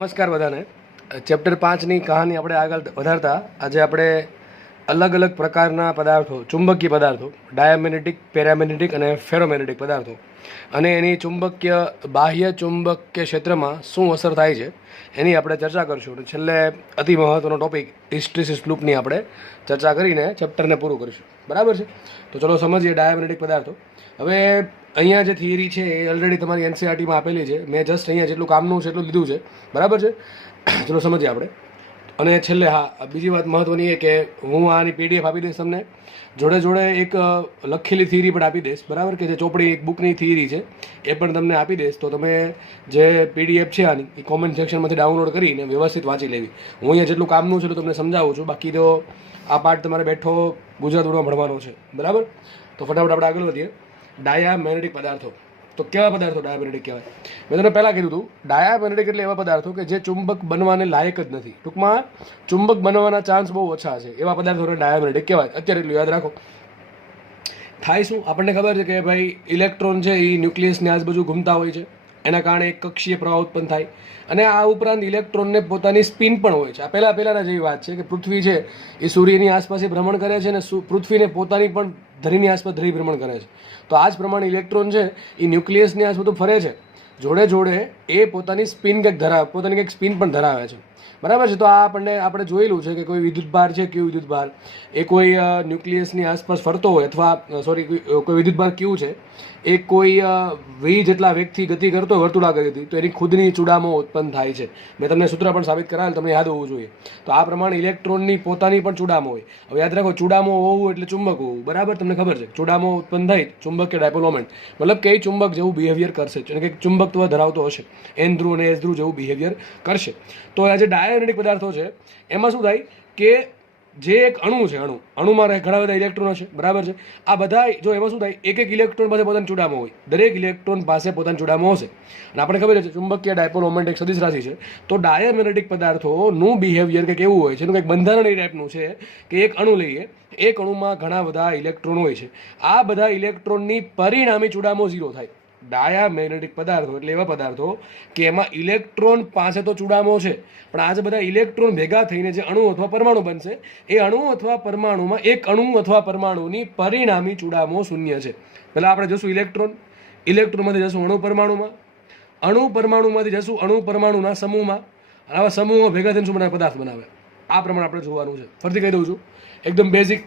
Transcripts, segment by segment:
નમસ્કાર બધાને. ચેપ્ટર 5ની કહાની આપણે આગળ વધારતા આજે આપણે અલગ અલગ પ્રકારના પદાર્થો, ચુંબકીય પદાર્થો, ડાયામેગ્નેટિક, પેરામેગ્નેટિક અને ફેરોમેગ્નેટિક પદાર્થો અને એની ચુંબકીય બાહ્ય ચુંબકીય ક્ષેત્રમાં શું અસર થાય છે એની આપણે ચર્ચા કરીશું. અને છેલ્લે અતિ મહત્ત્વનો ટોપિક હિસ્ટ્રીસિસ લૂપની આપણે ચર્ચા કરીને ચેપ્ટરને પૂરું કરીશું. બરાબર છે? તો ચલો સમજીએ ડાયામેગ્નેટિક પદાર્થો. હવે અહીંયા જે થિયરી છે એ ઓલરેડી તમારી એનસીઆરટીમાં આપેલી છે. મેં જસ્ટ અહીંયા જેટલું કામનું છે એટલું લીધું છે. બરાબર છે? ચલો સમજીએ આપણે. અને છેલ્લે બીજી વાત મહત્ત્વની એ કે હું આની પીડીએફ આપી દઈશ તમને, જોડે જોડે એક લખેલી થિયરી પણ આપી દઈશ. બરાબર? કે જે ચોપડી એક બુકની થિયરી છે એ પણ તમને આપી દઈશ. તો તમે જે પીડીએફ છે આની એ કોમેન્ટ સેક્શનમાંથી ડાઉનલોડ કરીને વ્યવસ્થિત વાંચી લેવી. હું અહીંયા જેટલું કામનું છે એટલું તમને સમજાવું છું. બાકી તો આ પાર્ટ તમારે બેઠો ગુજરાત બોર્ડમાં ભણવાનો છે. બરાબર? તો ફટાફટ આપણે આગળ વધીએ. ડાયામેગ્નેટિક પદાર્થો. તો કેવા પદાર્થો ડાયામેગ્નેટિક કહેવાય? મેં તમને પહેલાં કીધું હતું, ડાયામેગ્નેટિક એટલે એવા પદાર્થો કે જે ચુંબક બનવાને લાયક જ નથી. ટૂંકમાં ચુંબક બનવાના ચાન્સ બહુ ઓછા છે. એવા પદાર્થોને ડાયામેગ્નેટિક કહેવાય. અત્યારે એટલું યાદ રાખો. થાય શું? આપણને ખબર છે કે ભાઈ ઇલેક્ટ્રોન છે એ ન્યુક્લિયસની આજુબાજુ ઘૂમતા હોય છે. એના કારણે એક કક્ષીય પ્રવાહ ઉત્પન્ન થાય. અને આ ઉપરાંત ઇલેક્ટ્રોનને પોતાની સ્પિન પણ હોય છે. આ પહેલાંના જેવી વાત છે કે પૃથ્વી છે એ સૂર્યની આસપાસ ભ્રમણ કરે છે અને પૃથ્વીને પોતાની પણ ધરીની આસપાસ ધરી ભ્રમણ કરે છે. તો આ જ પ્રમાણે ઇલેક્ટ્રોન છે એ ન્યુક્લિયસની આસપાસ ફરે છે. જોડે જોડે એ પોતાની સ્પિન પોતાની કંઈક સ્પિન પણ ધરાવે છે. બરાબર છે? તો આ આપણે જોયેલું છે કે કોઈ વિદ્યુતભાર છે, ક્યુ વિદ્યુતભાર એ કોઈ ન્યુક્લિયસની આસપાસ ફરતો હોય, અથવા કોઈ વિદ્યુતભાર ક્યુ છે એ કોઈ વી જેટલા વેગથી ગતિ કરતો હોય વર્તુળાકાર ગતિ, તો એની ખુદની ચૂડામો ઉત્પન્ન થાય છે. મેં તમને સૂત્ર પણ સાબિત કરાવેલ, તમને યાદ હોવું જોઈએ. તો આ પ્રમાણે ઇલેક્ટ્રોનની પોતાની પણ ચૂડામો હોય. હવે યાદ રાખો, ચૂડામો હોવું એટલે ચુંબક હોવું. બરાબર? તમને ખબર છે ચૂડામો ઉત્પન્ન થાય ચુંબક કે ડાયપોલ મોમેન્ટ, મતલબ કે ચુંબક જેવું બિહેવિયર કરશે અને કંઈક ચુંબકત્વ ધરાવતો હશે, એન ધ્રુવ અને એસ ધ્રુવ જેવું બિહેવિયર કરશે. તો આ જે ડાયામેગ્નેટિક પદાર્થો છે એમાં શું થાય કે જે એક અણુ છે, અણુમાં ઘણા બધા ઇલેક્ટ્રોન હશે. બરાબર છે? આ બધા જો એમાં શું થાય, એક ઇલેક્ટ્રોન પાસે પોતાનો ચૂડામો હોય. દરેક ઇલેક્ટ્રોન પાસે પોતાનો ચૂડામો હશે. અને આપણે ખબર છે ચુંબકીય ડાયપોલ મોમેન્ટ એક સદિશ રાશિ છે. તો ડાયામેગ્નેટિક પદાર્થોનું બિહેવિયર કંઈક એવું હોય છે, એનું કંઈક બંધારણ એ ટાઈપનું છે કે એક અણુ લઈએ, એક અણુમાં ઘણા બધા ઇલેક્ટ્રોન હોય છે. આ બધા ઇલેક્ટ્રોનની પરિણામી ચૂડામો ઝીરો થાય. ડાયામેગ્નેટિક પદાર્થો એટલે એવા પદાર્થો કે એમાં ઇલેક્ટ્રોન પાસે તો ચૂડામો છે, પણ આ જે બધા ઇલેક્ટ્રોન ભેગા થઈને જે અણુ અથવા પરમાણુ બનશે, એ અણુ અથવા પરમાણુમાં એક અણુ અથવા પરમાણુની પરિણામી ચૂડામો શૂન્ય છે. પહેલાં આપણે જશું ઇલેક્ટ્રોનમાંથી જશું અણુ પરમાણુમાં, અણુ પરમાણુમાંથી જશું અણુ પરમાણુના સમૂહમાં, અને આવા સમૂહો ભેગા થઈને શું બનાવે? પદાર્થ બનાવે. આ પ્રમાણે આપણે જોવાનું છે. ફરીથી કહી દઉં છું, એકદમ બેઝિક.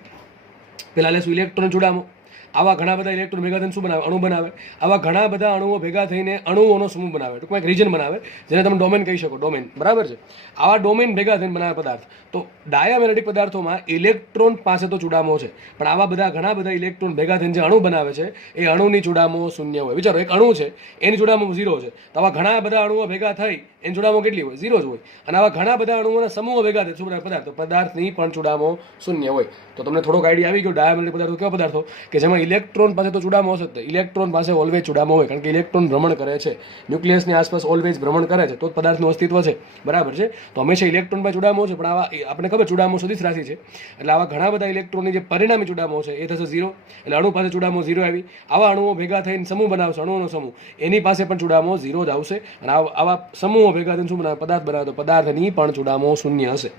પહેલાં લેશું ઇલેક્ટ્રોન ચૂડામો. આવા ઘણા બધા ઇલેક્ટ્રોન ભેગા થઈને શું બનાવે? અણુ બનાવે. આવા ઘણા બધા અણુઓ ભેગા થઈને અણુઓનો સમૂહ બનાવે. ટૂંકમાં એક રિજન બનાવે, જેને તમે ડોમેન કહી શકો. ડોમેન. બરાબર છે? આવા ડોમેન ભેગા થઈને બનાવે પદાર્થ. તો ડાયામેગ્નેટિક પદાર્થોમાં ઇલેક્ટ્રોન પાસે તો ચૂડામો છે, પણ આવા ઘણા બધા ઇલેક્ટ્રોન ભેગા થઈને જે અણુ બનાવે છે એ અણુની ચૂડામો શૂન્ય હોય. વિચારો, એક અણુ છે એની ચૂડામો 0 છે. તો આવા ઘણા બધા અણુઓ ભેગા થઈ એની ચૂડામો કેટલી હોય? 0 જ હોય. અને આવા ઘણા બધા અણુઓના સમૂહો ભેગા થાય શું બનાવે? પદાર્થ. તો પદાર્થની પણ ચૂડામો શૂન્ય હોય. તો તમને થોડોક આઈડિયા આવી ગયો ડાયામેગ્નેટિક પદાર્થો કેવા પદાર્થો કે જેમાં ઇલેક્ટ્રોન પાસે તો ચૂડામો હશે જ. ઇલેક્ટ્રોન પાસે ઓલવેઝ ચૂડામો હોય, કારણ કે ઇલેક્ટ્રોન ભ્રમણ કરે છે, ન્યુક્લિયસની આસપાસ ઓલવેઝ ભ્રમણ કરે છે, તો પદાર્થનું અસ્તિત્વ છે. બરાબર છે? તો હંમેશા ઇલેક્ટ્રોન પાસે ચૂડામો છે, પણ આવા આપણે ખબર ચૂડામો સદિશ રાશિ છે, એટલે આવા ઘણા બધા ઇલેક્ટ્રોનની જે પરિણામી ચૂડામો છે એ થશે 0. એટલે અણુ પાસે ચૂડામો 0 આવી. આવા અણુઓ ભેગા થઈને સમૂહ બનાવશે, અણુઓનો સમૂહ, એની પાસે પણ ચૂડામો 0 જ આવશે. અને આવા સમૂહો ભેગા થઈને શું બનાવે? પદાર્થ બનાવે. તો પદાર્થની પણ ચૂડામો શૂન્ય હશે.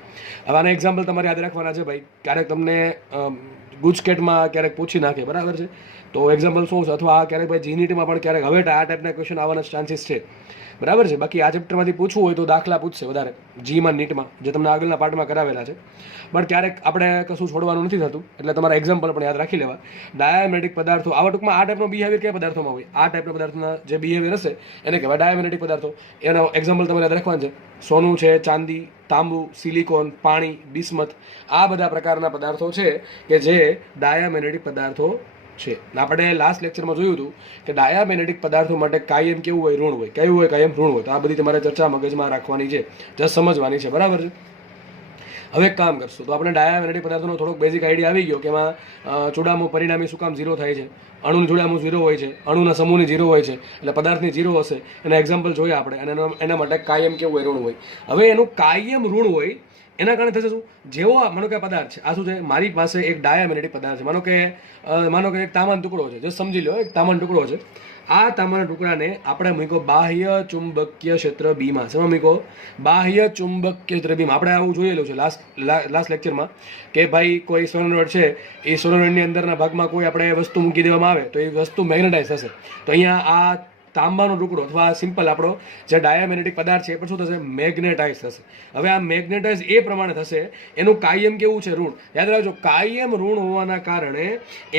હવે આના એક્ઝામ્પલ તમારે યાદ રાખવાના છે ભાઈ. ક્યારેક તમને ગુજકેટમાં ક્યારેક પૂછી નાખે. બરાબર છે? તો એક્ઝામ્પલ શું છે? અથવા ક્યારેક ભાઈ જીનીટીમાં પણ ક્યારેક હવે આ ટાઈપના ક્વેશ્ચન આવવાના ચાન્સીસ છે. બરાબર છે? બાકી આ ચેપ્ટરમાંથી પૂછવું હોય તો દાખલા પૂછશે વધારે જીમાં, નીટમાં, જે તમને આગળના પાર્ટમાં કરાવેલા છે. પણ ક્યારેક આપણે કશું છોડવાનું નથી થતું, એટલે તમારા એક્ઝામ્પલ પણ યાદ રાખી લેવા. ડાયામેગ્નેટિક પદાર્થો, આવા ટૂંકમાં આ ટાઈપનો બિહેવિયર કયા પદાર્થોમાં હોય? આ ટાઈપના પદાર્થના જે બિહેવિયર હશે એને કહેવાય ડાયામેગ્નેટિક પદાર્થો. એનો એક્ઝામ્પલ તમારે યાદ રાખવાનું છે. સોનું છે, ચાંદી, તાંબુ, સિલિકોન, પાણી, બિસ્મથ, આ બધા પ્રકારના પદાર્થો છે કે જે ડાયામેગ્નેટિક પદાર્થો છે. આપણે લાસ્ટ લેક્ચરમાં જોયું હતું કે ડાયામેગ્નેટિક પદાર્થો માટે કાયમ કેવું હોય? ઋણ હોય. કયું હોય? કાયમ ઋણ હોય. તો આ બધી તમારે ચર્ચા મગજમાં રાખવાની છે, જસ્ટ સમજવાની છે. બરાબર છે? હવે એક કામ કરશું તો આપણે ડાયામેગ્નેટિક પદાર્થોનો થોડોક બેઝિક આઈડિયા આવી ગયો કે એમાં ચૂડામો પરિણામી શું કામ 0 થાય છે? અણુનું ચૂડામો 0 હોય છે, અણુના સમૂહની 0 હોય છે, એટલે પદાર્થની 0 હશે. એના એક્ઝામ્પલ જોયા આપણે, અને એના માટે કાયમ કેવું હોય? ઋણ હોય. હવે એનું કાયમ ઋણ હોય એના કારણે થશે શું? જેવો માનો કે પદાર્થ છે, આ શું છે? મારી પાસે એક ડાયામેગ્નેટિક પદાર્થ છે. માનો કે એક તાંબાનો ટુકડો છે. જો સમજી લો, એક તાંબાનો ટુકડો છે. આ તાંબાના ટુકડાને આપણે મૂકો બાહ્ય ચુંબકીય ક્ષેત્ર બીમાં. શેમાં મૂકો? બાહ્ય ચુંબકીય ક્ષેત્ર બીમાં. આપણે આવું જોયેલું છે લાસ્ટ લેક્ચરમાં કે ભાઈ કોઈ સોલેનોઇડ છે, એ સોલેનોઇડની અંદરના ભાગમાં કોઈ આપણે વસ્તુ મૂકી દેવામાં આવે તો એ વસ્તુ મેગ્નેટાઇઝ થશે. તો અહીંયા આ તાંબાનો ટુકડો અથવા સિમ્પલ આપણો જે ડાયામેગ્નેટિક પદાર્થ છે એ પણ શું થશે? મેગ્નેટાઇઝ થશે. હવે આ મેગ્નેટાઇઝ એ પ્રમાણે થશે, એનું કાયમ કેવું છે? ઋણ. યાદ રાખજો, કાયમ ઋણ હોવાના કારણે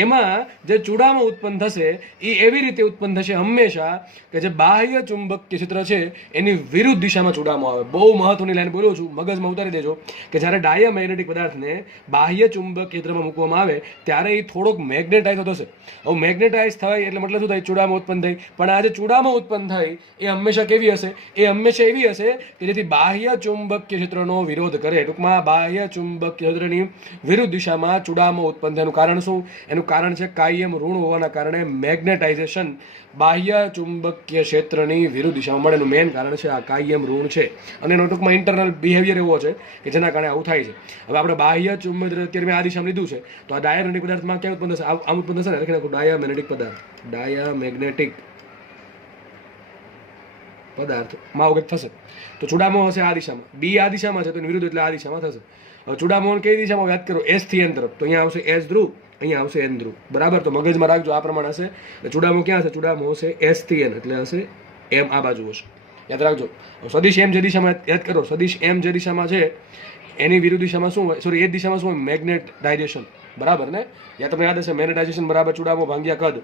એમાં જે ચૂડામો ઉત્પન્ન થશે એ એવી રીતે ઉત્પન્ન થશે હંમેશા કે જે બાહ્ય ચુંબકીય ક્ષેત્ર છે એની વિરુદ્ધ દિશામાં ચૂડામો આવે. બહુ મહત્વની લાઈન બોલું છું, મગજમાં ઉતારી દેજો કે જ્યારે ડાયામેગ્નેટિક પદાર્થને બાહ્ય ચુંબક ક્ષેત્રમાં મૂકવામાં આવે ત્યારે એ થોડોક મેગ્નેટાઇઝ થશે. હવે મેગ્નેટાઇઝ થાય એટલે મતલબ શું થાય? ચૂડામો ઉત્પન્ન થાય. પણ આજે ચૂડામો ઉત્પન્ન થાય એ હંમેશા કેવી હશે? એ હંમેશા એવી હશે કે જેથી બાહ્ય ચુંબકીય ક્ષેત્રનો વિરોધ કરે. ટૂંકમાં બાહ્ય ચુંબકીય ક્ષેત્રની વિરુદ્ધ દિશામાં ચૂડામો ઉત્પન્ન થાય. એનું કારણ શું? એનું કારણ છે કાયમ ઋણ હોવાના કારણે મેગ્નેટાઇઝેશન બાહ્ય ચુંબકીય ક્ષેત્રની વિરુદ્ધ દિશામાં મળે. એનું મેઇન કારણ છે આ કાયમ ઋણ છે. અને એનો ટૂંકમાં ઇન્ટરનલ બિહેવિયર એવો છે કે જેના કારણે આવું થાય છે. હવે આપણે બાહ્ય ચુંબકીય અત્યારે મેં આ દિશામાં લીધું છે, તો આ ડાયામેગ્નેટિક પદાર્થમાં ક્યાં ઉત્પન્ન થશે? આમ ઉત્પન્ન થશે ને. લખી નાખો ડાયામેગ્નેટિક પદાર્થ. ડાયામેગ્નેટિક પદાર્થમાં વખત થશે તો ચૂડામો હશે આ દિશામાં. બી આ દિશામાં છે તો વિરુદ્ધ એટલે આ દિશામાં થશે. હવે ચૂડામો કઈ દિશામાં? યાદ કરો, એસ થી એન તરફ. તો અહીંયા આવશે એસ ધ્રુવ, અહીંયા આવશે એન ધ્રુવ. બરાબર? તો મગજમાં રાખજો આ પ્રમાણે હશે. ચૂડામો ક્યાં હશે? ચૂડામો હશે એસ થી એન, એટલે હશે એમ આ બાજુ હશે. યાદ રાખજો. સદિશ એમ જે દિશામાં, યાદ કરો, સદિશ એમ જે દિશામાં છે એની વિરુદ્ધ દિશામાં શું હોય? સોરી, એ દિશામાં શું હોય? મેગ્નેટાઇઝેશન. બરાબર ને? યા તમને યાદ હશે મેગ્નેટાઇઝેશન બરાબર ચૂડામો ભાંગ્યા કદ.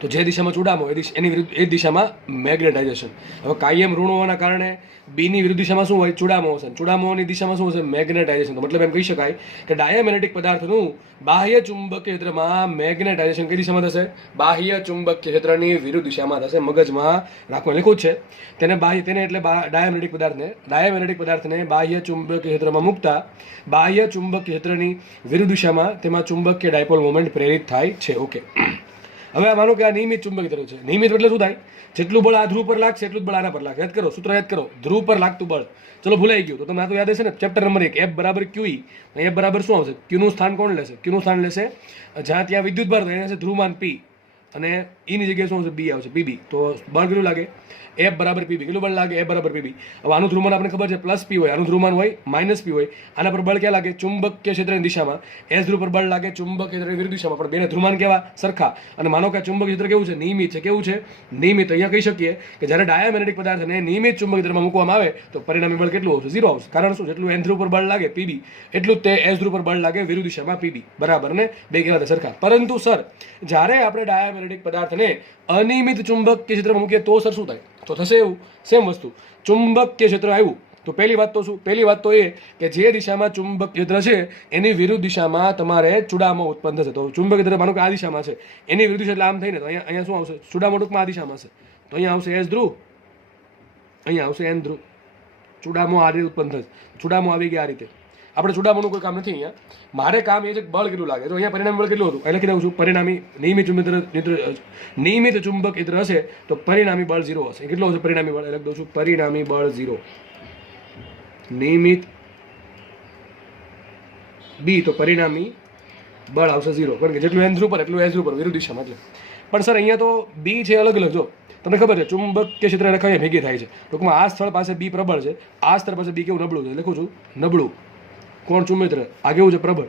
તો જે દિશામાં ચૂડામો એની વિરુદ્ધ એ દિશામાં મેગ્નેટાઇઝેશન. હવે કાયમ ઋણ હોવાના કારણે બીની વિરુદ્ધ દિશામાં શું હોય? ચૂડામો હશે. ચૂડામોની દિશામાં શું હશે? મેગ્નેટાઇઝેશન. તો મતલબ એમ કહી શકાય કે ડાયામેગ્નેટિક પદાર્થનું બાહ્ય ચુંબકીય ક્ષેત્રમાં મેગ્નેટાઇઝેશન કઈ દિશામાં થશે? બાહ્ય ચુંબકીય ક્ષેત્રની વિરુદ્ધ દિશામાં થશે. મગજમાં રાખવાનું લખ્યું જ છે. તેને એટલે ડાયામેગ્નેટિક પદાર્થને બાહ્ય ચુંબકીય ક્ષેત્રમાં મૂકતા બાહ્ય ચુંબકીય ક્ષેત્રની વિરુદ્ધ દિશામાં તેમાં ચુંબકીય ડાયપોલ મોમેન્ટ પ્રેરિત થાય છે. ઓકે. હવે માનો કે આ નિયમિત ચુંબકીય તરફ છે. નિયમિત એટલે શું થાય? જેટલું બળ આ ધ્રુવ પર લાગશે એટલું જ બળ આના પર લાગશે. યાદ કરો, સૂત્ર યાદ કરો, ધ્રુવ પર લાગતું બળ. ચલો ભૂલાઈ ગયું તો તમને આ તો યાદ હશે ને, ચેપ્ટર નંબર 1, F બરાબર QE. F બરાબર શું આવશે? Q નું સ્થાન કોણ લેશે? Q નું સ્થાન લેશે જ્યાં ત્યાં વિદ્યુત ભાર થાય છે ધ્રુવમાન P, અને E ની જગ્યાએ શું આવશે? B આવશે, PB. તો બળ કેટલું લાગે? F બરાબર PB. કેટલું બળ લાગે? F બરાબર PB. હવે આનું ધ્રુવમાન આપણે ખબર છે પ્લસ P હોય, આનું ધ્રુવમાન હોય માઇનસ P હોય. આના પર બળ ક્યાં લાગે? ચુંબકીય ક્ષેત્રની દિશામાં. S ધ્રુવ પર બળ લાગે ચુંબકીય ક્ષેત્રની વિરુદ્ધ દિશામાં. પણ બેને ધ્રુવમાન કેવા? સરખા. અને માનો કે ચુંબકીય ક્ષેત્ર કેવું છે? નિયમિત છે. કેવું છે? નિયમિત. અહીંયા કહી શકીએ કે જ્યારે ડાયામેગ્નેટિક પદાર્થને નિયમિત ચુંબકીય ક્ષેત્રમાં મૂકવામાં આવે તો પરિણામી બળ કેટલું આવશે? 0 આવશે. કારણ શું? જેટલું N ધ્રુવ પર બળ લાગે PB એટલું જ તે S ધ્રુવ પર બળ લાગે વિરુદ્ધ દિશામાં PB. બરાબર ને? બે કેવા સરખા. પરંતુ સર, જ્યારે આપણે ડાયામેગ્નેટિક પદાર્થને અનિયમિત ચુંબકીય ક્ષેત્રમાં મૂકીએ તો સર શું થાય? તો થશે એવું સેમ વસ્તુ. ચુંબકીય ક્ષેત્ર આવ્યું તો પહેલી વાત તો શું? પહેલી વાત તો એ કે જે દિશામાં ચુંબકીય ક્ષેત્ર છે એની વિરુદ્ધ દિશામાં તમારે ચૂડામો ઉત્પન્ન થશે. તો ચુંબકીય ક્ષેત્ર માનો કે આ દિશામાં છે, એની વિરુદ્ધ દિશા એટલે આમ થઈને તો અહીંયા શું આવશે? ચૂડામો ટૂંકમાં આ દિશામાં હશે. તો અહીંયા આવશે S ધ્રુવ, અહીંયા આવશે N ધ્રુવ. ચૂડામો આ રીતે ઉત્પન્ન થશે. ચૂડામો આવી ગયા આ રીતે. આપણે ચૂડામાનું કોઈ કામ નથી અહીંયા. મારે કામ એ છે કે બળ કેટલું લાગે. તો અહીંયા પરિણામી બળ કેટલું હતું? અહીં લખી દઉં છું. પરિણામી નિયમિત ચુંબક ક્ષેત્ર હશે તો પરિણામી બળ 0 હશે. કેટલો હશે પરિણામી બળ? લખી દઉં છું. પરિણામી બળ 0. નિયમિત B તો પરિણામી બળ આવશે 0. કારણ કે જેટલું N ધ્રુવ પર એટલું S ધ્રુવ પર વિરુદ્ધ દિશામાં. એટલે પણ સર અહીંયા તો B છે અલગ અલગ. જો તમને ખબર છે ચુંબકીય ક્ષેત્ર રેખા ભેગી થાય છે. ટૂંકમાં આ સ્થળ પાસે B પ્રબળ છે, આ સ્થળ પાસે B કેવું? નબળું છે. લખું છું નબળું. કોણ? ચુંબકીય ક્ષેત્ર. આ કેવું છે? પ્રબળ.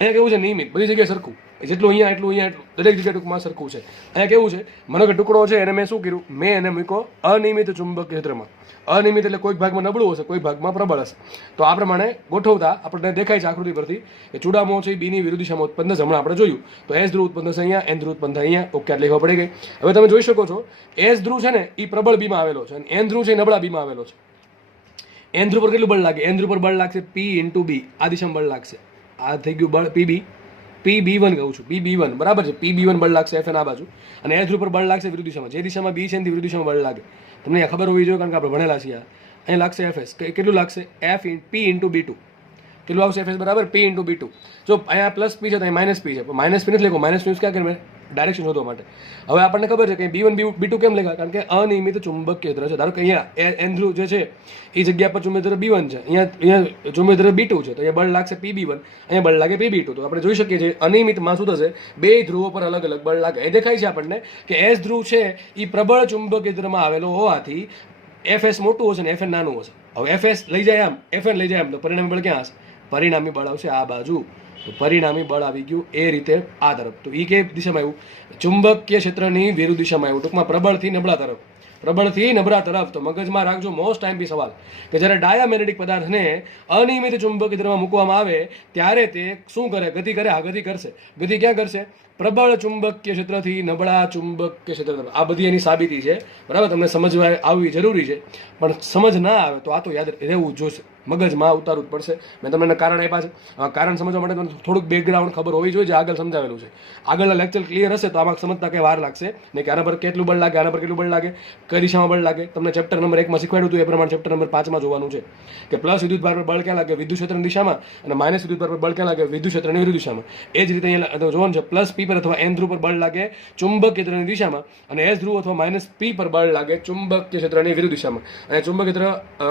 અહીંયા કેવું છે? નિયમિત. બધી જગ્યાએ સરખું. જેટલું અહીંયા એટલું અહીંયા એટલું દરેક જગ્યાએ ટૂંકમાં સરખું છે. અહીંયા કેવું છે? માનો કે ટુકડો છે એને મેં શું કર્યું? મેં એને મૂક્યો અનિયમિત ચુંબકીય ક્ષેત્રમાં. અનિયમિત એટલે કોઈક ભાગમાં નબળું હશે, કોઈક ભાગમાં પ્રબળ હશે. તો આ પ્રમાણે ગોઠવતા આપણને દેખાય છે આકૃતિ પરથી કે ચૂડામો છે B ની વિરુદ્ધ દિશામાં ઉત્પન્ન થશે. હમણાં આપણે જોયું તો S ધ્રુવ ઉત્પન્ન થશે અહીંયા, N ધ્રુવ ઉત્પન્ન થાય અહીંયા. ઓકે, એટલે ખબર પડી ગઈ. હવે તમે જોઈ શકો છો S ધ્રુવ છે ને એ પ્રબળ બીમાં આવેલો છે અને N ધ્રુવ છે એ નબળા બીમાં આવેલો છે. N ધ્રુવ પર કેટલું બળ લાગે? N ધ્રુવ પર બળ લાગશે P × B. આ દિશામાં બળ લાગશે. આ થઈ ગયું બળ PB. PB1 કહું છું. PB1 બરાબર છે. PB1 બળ લાગશે FN આ બાજુ, અને S ધ્રુવ પર બળ લાગશે વિરુદ્ધ દિશામાં. જે દિશામાં B છે એની વિરુદ્ધ દિશામાં બળ લાગે. તમને ખબર હોવી જોઈએ કારણ કે આપણે ભણેલા છીએ. અહીં લાગશે FS. કેટલું લાગશે? P × B2. કેટલું આવશે? FS બરાબર P × B2. જો અહીંયા પ્લસ P છે તો અહીં માઇનસ P છે. માઇનસ P નથી લખો. માઇનસ ન્યૂઝ ક્યાં કરે? ડાયરેક્શન શોધવા માટે. હવે આપણને ખબર છે કે B1 B2 કેમ લખ્યા? કારણ કે અનિયમિત ચુંબકીય ક્ષેત્ર છે. ધારો કે અહીંયા એન ધ્રુવ જે છે એ જગ્યા પર ચુંબકીય ક્ષેત્ર B1 છે, અહીંયા ચુંબકીય ક્ષેત્ર B2 છે, તો અહીંયા બળ લાગશે PB1, અહીંયા બળ લાગે PB2. તો આપણે જોઈ શકીએ છીએ અનિયમિતમાં શું થશે, બે ધ્રુવો પર અલગ અલગ બળ લાગે. એ દેખાય છે આપણને કે S ધ્રુવ છે એ પ્રબળ ચુંબકીય ક્ષેત્રમાં આવેલો હોવાથી FS મોટું હશે ને FN નાનું હશે. હવે FS લઈ જાય આમ, FN લઈ જાય આમ, તો પરિણામી બળ ક્યાં હશે? પરિણામી બળ આવશે આ બાજુ. તો પરિણામી બળ આવી ગયું એ રીતે આ તરફ. તો એ કઈ દિશામાં આવ્યું? ચુંબકીય ક્ષેત્રની વિરુદ્ધ દિશામાં આવ્યું. ટૂંકમાં પ્રબળથી નબળા તરફ, પ્રબળથી નબળા તરફ. તો મગજમાં રાખજો, મોસ્ટ ટાઈમ બી સવાલ, કે જ્યારે ડાયામેગ્નેટિક પદાર્થને અનિયમિત ચુંબકીય ક્ષેત્રમાં મૂકવામાં આવે ત્યારે તે શું કરે? ગતિ કરે. આ ગતિ કરશે. ગતિ ક્યાં કરશે? પ્રબળ ચુંબકીય ક્ષેત્રથી નબળા ચુંબકીય ક્ષેત્ર તરફ. આ બધી એની સાબિતી છે, બરાબર? તમને સમજવા આવવી જરૂરી છે, પણ સમજ ના આવે તો આ તો યાદ રહેવું જોશે, મગજમાં ઉતારવું જ પડશે. મેં તમને કારણ આપ્યા છે. કારણ સમજવા માટે તમને થોડુંક બેકગ્રાઉન્ડ ખબર હોવી જોઈએ, જે આગળ સમજાવેલું છે. આગળના લેક્ચર ક્લિયર હશે તો આમાં સમજતા કંઈ વાર લાગશે ને, કે આના પર કેટલું બળ લાગે, આના પર કેટલું બળ લાગે, કઈ દિશામાં બળ લાગે. તમને ચેપ્ટર નંબર 1 માં શીખવાડ્યું હતું એ પ્રમાણે ચેપ્ટર નંબર 5 માં જોવાનું છે કે પ્લસ વિદ્યુતભાર પર બળ ક્યાં લાગે? વિદ્યુત ક્ષેત્રની દિશામાં. અને માઇનસ વિદ્યુતભાર પર બળ ક્યાં લાગે? વિદ્યુત ક્ષેત્રની વિરુદ્ધ દિશામાં. એ જ રીતે અહીંયા જોવાનું છે, પ્લસ P પર અથવા N ધ્રુવ પર બળ લાગે ચુંબકીય ક્ષેત્રની દિશામાં, અને S ધ્રુવ અથવા માઇનસ P પર બળ લાગે ચુંબકીય ક્ષેત્રની વિરુદ્ધ દિશામાં. અને ચુંબકીય ક્ષેત્ર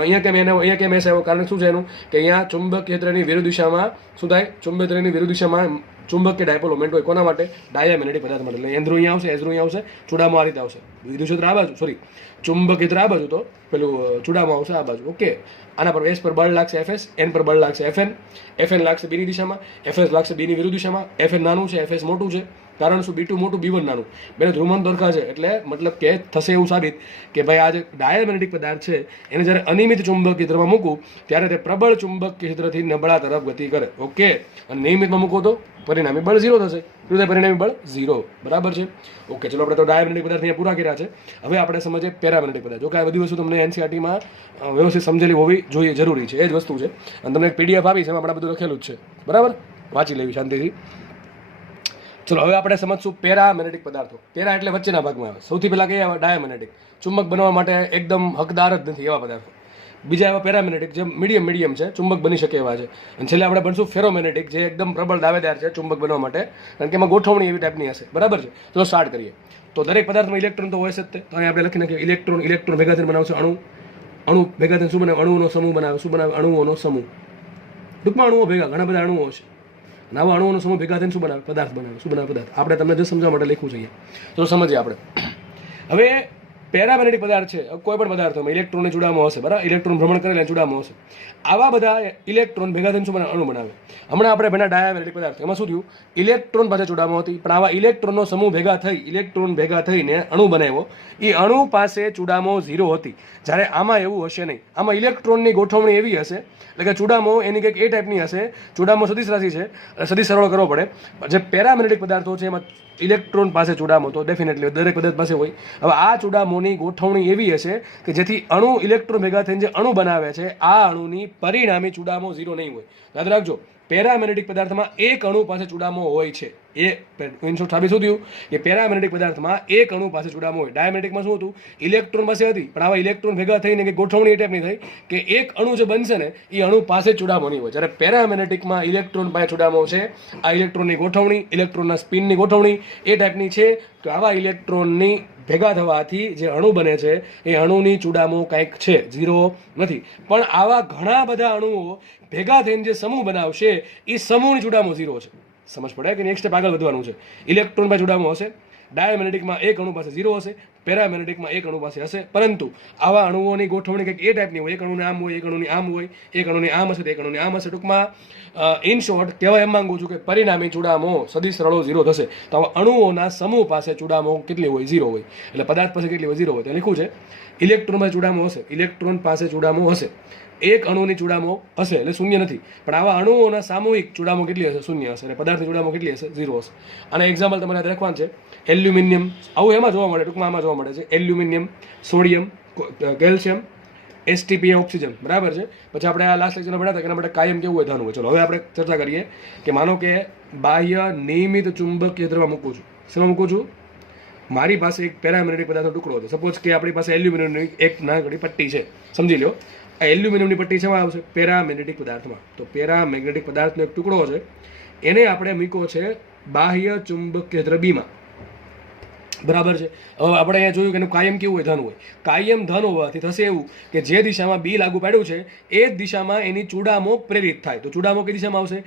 અહીંયા કેમ S આવ્યો? કારણ શું છે એનું? કે અહીંયા ચુંબકીય ક્ષેત્રની વિરુદ્ધ દિશામાં શું થાય? ચુંબકીય ક્ષેત્રની વિરુદ્ધ દિશામાં ચુંબકીય ડાયપોલ મોમેન્ટ હોય. કોના માટે? ડાયામેગ્નેટિક પદાર્થ માટે. એટલે N ધ્રુવ અહીંયા આવશે, S ધ્રુવ અહીંયા આવશે, ચૂડામો આ રીતે આવશે. વિદ્યુત ક્ષેત્ર આ બાજુ, સોરી ચુંબકીય ક્ષેત્ર આ બાજુ, તો પેલું ચૂડામો આવશે આ બાજુ. ઓકે, આના પર S પર બળ લાગશે FS, N પર બળ લાગશે FN, FN લાગશે B ની દિશામાં, FS લાગશે B ની વિરુદ્ધ દિશામાં. FN નાનું છે, FS મોટું છે. કારણ શું? B2 મોટું, B1 નાનું. બેને ધ્રુવમાન દરખા છે. એટલે મતલબ કે થશે એવું સાબિત કે ભાઈ આ જે ડાયામેગ્નેટિક પદાર્થ છે એને જ્યારે અનિયમિત ચુંબકીય ક્ષેત્રમાં મૂકું ત્યારે તે પ્રબળ ચુંબકીય ક્ષેત્રથી નબળા તરફ ગતિ કરે. ઓકે, અને નિયમિતમાં મૂકો તો પરિણામી બળ 0 થશે. શું થાય? પરિણામી બળ 0. બરાબર છે? ઓકે, ચલો આપણે તો ડાયામેગ્નેટિક પદાર્થ અહીંયા પૂરા કર્યા છે. હવે આપણે સમજીએ પેરામેગ્નેટિક પદાર્થ. જો કે આ બધી વસ્તુ તમને NCERT-માં વ્યવસ્થિત સમજેલી હોવી જોઈએ, જરૂરી છે. એ જ વસ્તુ છે. અને તમને એક PDF આપી છે, એમાં આપણે બધું લખેલું જ છે. બરાબર? વાંચી લેવી શાંતિથી. ચલો હવે આપણે સમજશું પેરામેગ્નેટિક પદાર્થો. પેરા એટલે વચ્ચેના ભાગમાં આવે. સૌથી પહેલા કઈ આવે? ડાયામેગ્નેટિક. ચુંબક બનવા માટે એકદમ હકદાર જ નથી એવા પદાર્થો. બીજા એવા પેરામેગ્નેટિક જે મીડિયમ છે, ચુંબક બની શકે એવા છે. અને છેલ્લે આપણે ભણશું ફેરોમેગ્નેટિક, જે એકદમ પ્રબળ દાવેદાર છે ચુંબક બનવા માટે, કારણ કે એમાં ગોઠવણી એવી ટાઈપની હશે. બરાબર છે? ચલો સ્ટાર્ટ કરીએ. તો દરેક પદાર્થમાં ઇલેક્ટ્રોન તો હોય જ તે. તો અહીં આપણે લખી નાખીએ ઇલેક્ટ્રોન ભેગા થઈને બનાવશે અણુ ભેગા થઈને શું બનાવે? અણુઓનો સમૂહ બનાવે. શું બનાવે? અણુઓનો સમૂહ. ટૂંકમાં અણુઓ ભેગા, ઘણા બધા અણુઓ છે. નવા અણુઓનો સમૂહ ભેગા થઈને શું બનાવે? પદાર્થ બનાવે. શું બનાવે? પદાર્થ. આપણે તમને જે સમજવા માટે લખ્યું છે અહીંયા, તો સમજીએ આપણે. હવે પેરામેગ્નેટિક પદાર્થ છે, કોઈ પણ પદાર્થોમાં ઇલેક્ટ્રોનને ચૂડામો હશે, બરાબર? ઇલેક્ટ્રોન ભ્રમણ કરેલા ચૂડામો હશે. આવા બધા ઇલેક્ટ્રોન ભેગા થઈને શું બનાવે? અણુ બનાવે. હમણાં આપણે ભેગા ડાયામેગ્નેટિક પદાર્થ, એમાં શું થયું? ઇલેક્ટ્રોન પાસે ચૂડામો હતી, પણ આવા ઇલેક્ટ્રોનનો સમૂહ ઇલેક્ટ્રોન ભેગા થઈને અણુ બનાવ્યો. એ અણુ પાસે ચૂડામો 0 હતી. જ્યારે આમાં એવું હશે નહીં. આમાં ઇલેક્ટ્રોનની ગોઠવણી એવી હશે, એટલે કે ચૂડામો એની કંઈક એ ટાઈપની હશે. ચૂડામો સદિશ રાશિ છે, સદિશ સરળ કરવો પડે. જે પેરામેગ્નેટિક પદાર્થો છે એમાં ઇલેક્ટ્રોન પાસે ચૂડામો તો ડેફિનેટલી દરેક પદાર્થ પાસે હોય. હવે આ ચૂડામોની ગોઠવણી એવી હશે કે જેથી અણુ ઇલેક્ટ્રોન ભેગા થઈને જે અણુ બનાવે છે આ અણુની પરિણામી ચૂડામો 0 નહીં હોય. યાદ રાખજો, પેરામેગ્નેટિક પદાર્થમાં એક અણુ પાસે ચૂડામો હોય છે. એ ઇનશોર્ટ સાબિત શું થયું કે પેરામેગ્નેટિક પદાર્થમાં એક અણુ પાસે ચૂડામો હોય. ડાયામેગ્નેટિકમાં શું હતું? ઇલેક્ટ્રોન પાસે હતી, પણ આવા ઇલેક્ટ્રોન ભેગા થઈને કે ગોઠવણી એ ટાઈપની થઈ કે એક અણુ જે બનશે ને એ અણુ પાસે ચૂડામો નહીં હોય. જ્યારે પેરામેગ્નેટિકમાં ઇલેક્ટ્રોન પાસે ચૂડામો છે. આ ઇલેક્ટ્રોનની ગોઠવણી, ઇલેક્ટ્રોનના સ્પિનની ગોઠવણી એ ટાઈપની છે કે આવા ઇલેક્ટ્રોનની ભેગા થવાથી જે અણુ બને છે એ અણુની ચૂડામો કંઈક છે, 0 નથી. પણ આવા ઘણા બધા અણુઓ ભેગા થઈને જે સમૂહ બનાવશે એ સમૂહની ચૂડામો 0 છે. સમજ પડે કે નેક્સ્ટ સ્ટેપ આગળ વધવાનું છે. ઇલેક્ટ્રોન પાસે ચૂડામો હશે, ડાયામેગ્નેટિકમાં એક અણુ પાસે 0 હશે, પેરામેગ્નેટિકમાં એક અણુ પાસે હશે. પરંતુ આવા અણુઓની ગોઠવણી કંઈક એ ટાઈપની હોય. એક અણુને આમ હોય, એક અણુની આમ હોય, એક અણુની આમ હશે, એક અણુની આમ હશે. ટૂંકમાં ઇન શોર્ટ કહેવા એમ માંગુ છું કે પરિણામી ચૂડામો સદિશ સરળો 0 થશે. તો આવા અણુઓના સમૂહ પાસે ચૂડામો કેટલી હોય? 0 હોય. એટલે પદાર્થ પાસે કેટલી હોય? 0 હોય. ત્યાં લખ્યું છે ઇલેક્ટ્રોન પાસે ચૂડામો હશે, ઇલેક્ટ્રોન પાસે ચૂડામો હશે, એક અણુની ચૂડામો હશે એટલે શૂન્ય નથી. પણ આવા અણુઓના સામૂહિક ચૂડામો કેટલી હશે? શૂન્ય હશે. અને પદાર્થની ચૂડામો કેટલી હશે? 0 હશે. અને એક્ઝામ્પલ તમારે યાદ રાખવાનું છે. એલ્યુમિનિયમ, આવું એમાં જોવા મળે, ટૂંકમાં આમાં જોવા મળે છે. Aluminium, sodium, calcium, STPA oxygen. બરાબર છે? પછી આપણે આ લાસ્ટ લેક્ચરમાં ભણ્યા હતા કે એના માટે કાયમ કેવું હોય? ધાનું હોય. ચલો હવે આપણે ચર્ચા કરીએ કે માનો કે બાહ્ય નિયમિત ચુંબકીય ક્ષેત્રમાં મૂકું છું. શેમાં મૂકું છું? મારી પાસે એક પેરામેગ્નેટિક પદાર્થનો ટુકડો હતો. સપોઝ કે આપણી પાસે એલ્યુમિનિયમની એક નાનકડી પટ્ટી છે, સમજી લો. આ એલ્યુમિનિયમની પટ્ટી શેમાં આવશે? પેરામેગ્નેટિક પદાર્થમાં. તો પેરામેગ્નેટિક પદાર્થનો એક ટુકડો છે, એને આપણે મૂક્યો છે બાહ્ય ચુંબકીય ક્ષેત્ર Bમાં. બરાબર છે. હવે આપણે અહીંયા જોયું કે એનું કાયમ કેવું હોય? ધન હોય. કાયમ ધન હોવાથી થશે એવું કે જે દિશામાં બી લાગુ પાડ્યું છે એ જ દિશામાં એની ચૂડામો પ્રેરિત થાય. તો ચૂડામો કઈ દિશામાં આવશે?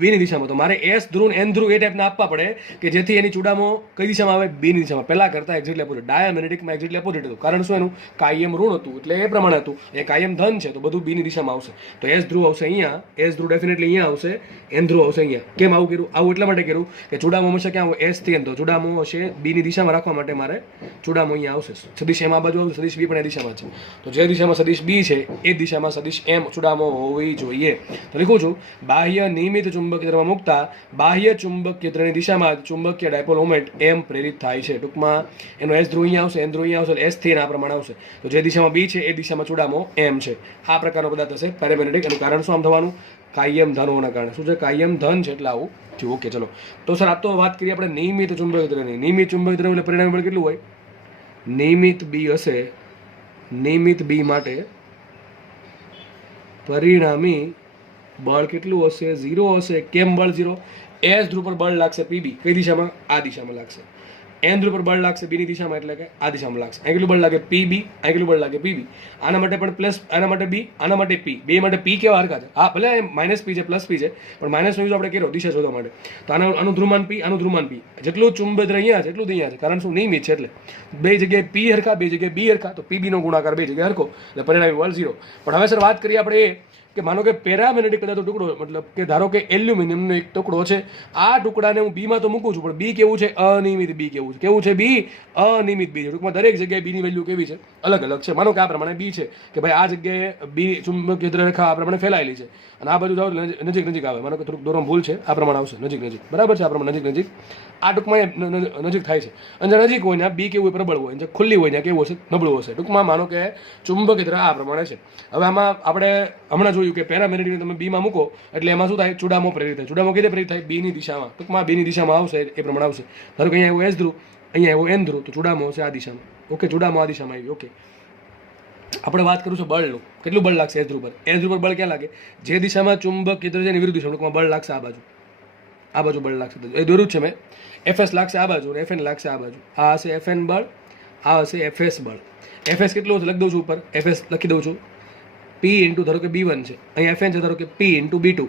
બીની દિશામાં. તો મારે એસ ધ્રુવ એન ધ્રુવ એ ટાઈપના આપવા પડે કે જેથી એની ચૂડામો કઈ દિશામાં આવે? બીની દિશામાં. પહેલાં કરતાં એક્ઝેક્ટલી અપોઝિટ. ડાયામેગ્નેટિકમાં એક્ઝેક્ટલી અપોઝિટ હતું. કારણ શું? એનું કાયમ ઋણ હતું એટલે એ પ્રમાણે હતું. એ કાયમ ધન છે તો બધું બીની દિશામાં આવશે. તો એસ ધ્રુવ આવશે અહીંયા, એસ ધ્રુવ ડેફિનેટલી અહીંયા આવશે, એન ધ્રુવ આવશે અહીંયા. કેમ આવું કર્યું? આવું એટલા માટે કર્યું કે ચૂડામો હંમેશા ક્યાં હોય? એસ થી એન. તો ચૂડામો હશે બીની દિશામાં રાખવા માટે મારે ચૂડામો અહીંયા આવશે. સદિશ એમ આ બાજુ આવશે, સદિશ બી પણ એ દિશામાં છે. તો જે દિશામાં સદિશ બી છે એ દિશામાં સદિશ એમ ચૂડામો હોવી જોઈએ. તો લખું છું, બાહ્ય નિયમિત ચુંબકીય ક્ષેત્રમાં મૂકતા બાહ્ય ચુંબકીય ક્ષેત્રની દિશામાં ચુંબકીય ડાયપોલ મોમેન્ટ એમ પ્રેરિત થાય છે. ટૂંકમાં એનો એસ ધ્રુવ અહીંયા આવશે, એન ધ્રુવ અહીંયા આવશે, એસ થી આ પ્રમાણે આવશે. તો જે દિશામાં બી છે એ દિશામાં ચૂડામો એમ છે. આ પ્રકારનો પદાર્થ હશે પેરામેગ્નેટિક. એનું કારણ શું આમ થવાનું? કાયમ ધન હોવાના કારણે. શું છે? કાયમ ધન છે એટલે આવું થયું. ઓકે, ચલો. તો સર આ તો વાત કરીએ આપણે નિયમિત ચુંબકીય ક્ષેત્રની. નિયમિત ચુંબકીય ક્ષેત્ર એટલે પરિણામી બળ કેટલું હોય? નિયમિત બી હશે, નિયમિત બી માટે પરિણામી બળ કેટલું હશે? 0 હશે. કેમ બળ 0? એસ ધ્રુવ પર બળ લાગશે પીબી. કઈ દિશામાં? આ દિશામાં લાગશે. એન ધ્રુવ પર બળ લાગશે બીની દિશામાં એટલે કે આ દિશામાં લાગશે. અહીં કેટલું બળ લાગે? પીબી. અહીં કેટલું બળ લાગે? પીબી. આના માટે પણ પ્લસ, આના માટે બી, આના માટે પી. બે માટે પી કેવા હરખા છે? હા, ભલે માઇનસ પી છે, પ્લસ પી છે, પણ માઇનસનો યુઝ આપણે કર્યો દિશા શોધવા માટે. તો આનું ધ્રુવમાન પી, આનું ધ્રુવમાન પી. જેટલું ચુંબક અહીંયા છે એટલું જ અહીંયા છે. કારણ શું? નિયમિત છે એટલે. બે જગ્યાએ પી હરખા, બે જગ્યાએ બી હરખા. તો પીબી નો ગુણાકાર બે જગ્યાએ હરખો એટલે પરિણામી બળ 0. પણ હવે સર વાત કરીએ આપણે એ કે માનો કે પેરામેગ્નેટિક પદાર્થનો ટુકડો, મતલબ કે ધારો કે એલ્યુમિનિયમનો એક ટુકડો છે. આ ટુકડાને હું બીમાં તો મૂકું છું, પણ બી કેવું છે? અનિયમિત બી. કેવું છે? કેવું છે? બી અનિયમિત બી છે. ટૂંકમાં દરેક જગ્યાએ બીની વેલ્યુ કેવી છે? અલગ અલગ છે. માનો કે આ પ્રમાણે બી છે કે ભાઈ આ જગ્યાએ બી ચુંબકીય રેખા આ પ્રમાણે ફેલાયેલી છે અને આ બાજુ જાઓ નજીક નજીક આવે. માનો કે થોડુંક દોરો ભૂલ છે, આ પ્રમાણે આવશે નજીક નજીક. બરાબર છે? આ પ્રમાણે નજીક નજીક આ ટૂંકમાં નજીક થાય છે. અને નજીક હોય ને આ બી કેવું હોય? પ્રબળ હોય. જે ખુલ્લી હોય ને કેવું હશે? નબળું હશે. ટૂંકમાં માનો કે ચુંબકીય આ પ્રમાણે છે. હવે આમાં આપણે હમણાં જોયું કે પેરામેગ્નેટિક તમે બીમાં મૂકો એટલે એમાં શું થાય? ચૂડામો પ્રેરિત થાય. ચૂડામો કઈ રીતે પ્રેરિત થાય? બીની દિશામાં. ટૂંકમાં બીની દિશામાં આવશે એ પ્રમાણે આવશે. ધારો કે અહીંયા એવું એસ ધ્રુવ, અહીંયા એવું એન ધ્રુવ, તો ચૂડામો આવશે આ દિશામાં. ઓકે, ચૂડામો આ દિશામાં આવી. ઓકે, આપણે વાત કરું છું બળનું. કેટલું બળ લાગશે એસ ધ્રુવ પર? એસ ધ્રુવ પર બળ ક્યાં લાગે? જે દિશામાં ચુંબક ક્ષેત્ર છે એની વિરુદ્ધ દિશામાં ટૂંકમાં બળ લાગશે આ બાજુ. આ બાજુ બળ લાગશે. એ દોર્યું છે મેં. એફએસ લાગશે આ બાજુ અને એફએન લાગશે આ બાજુ. આ હશે એફએન બળ, આ હશે એફએસ બળ. એફએસ કેટલું હશે? લખી દઉં છું ઉપર. એફએસ લખી દઉં છું, પી ઇન્ટુ ધારો કે બી1 છે, અહીંયા એફએન છે ધારો કે પી ઇન્ટુ બી2.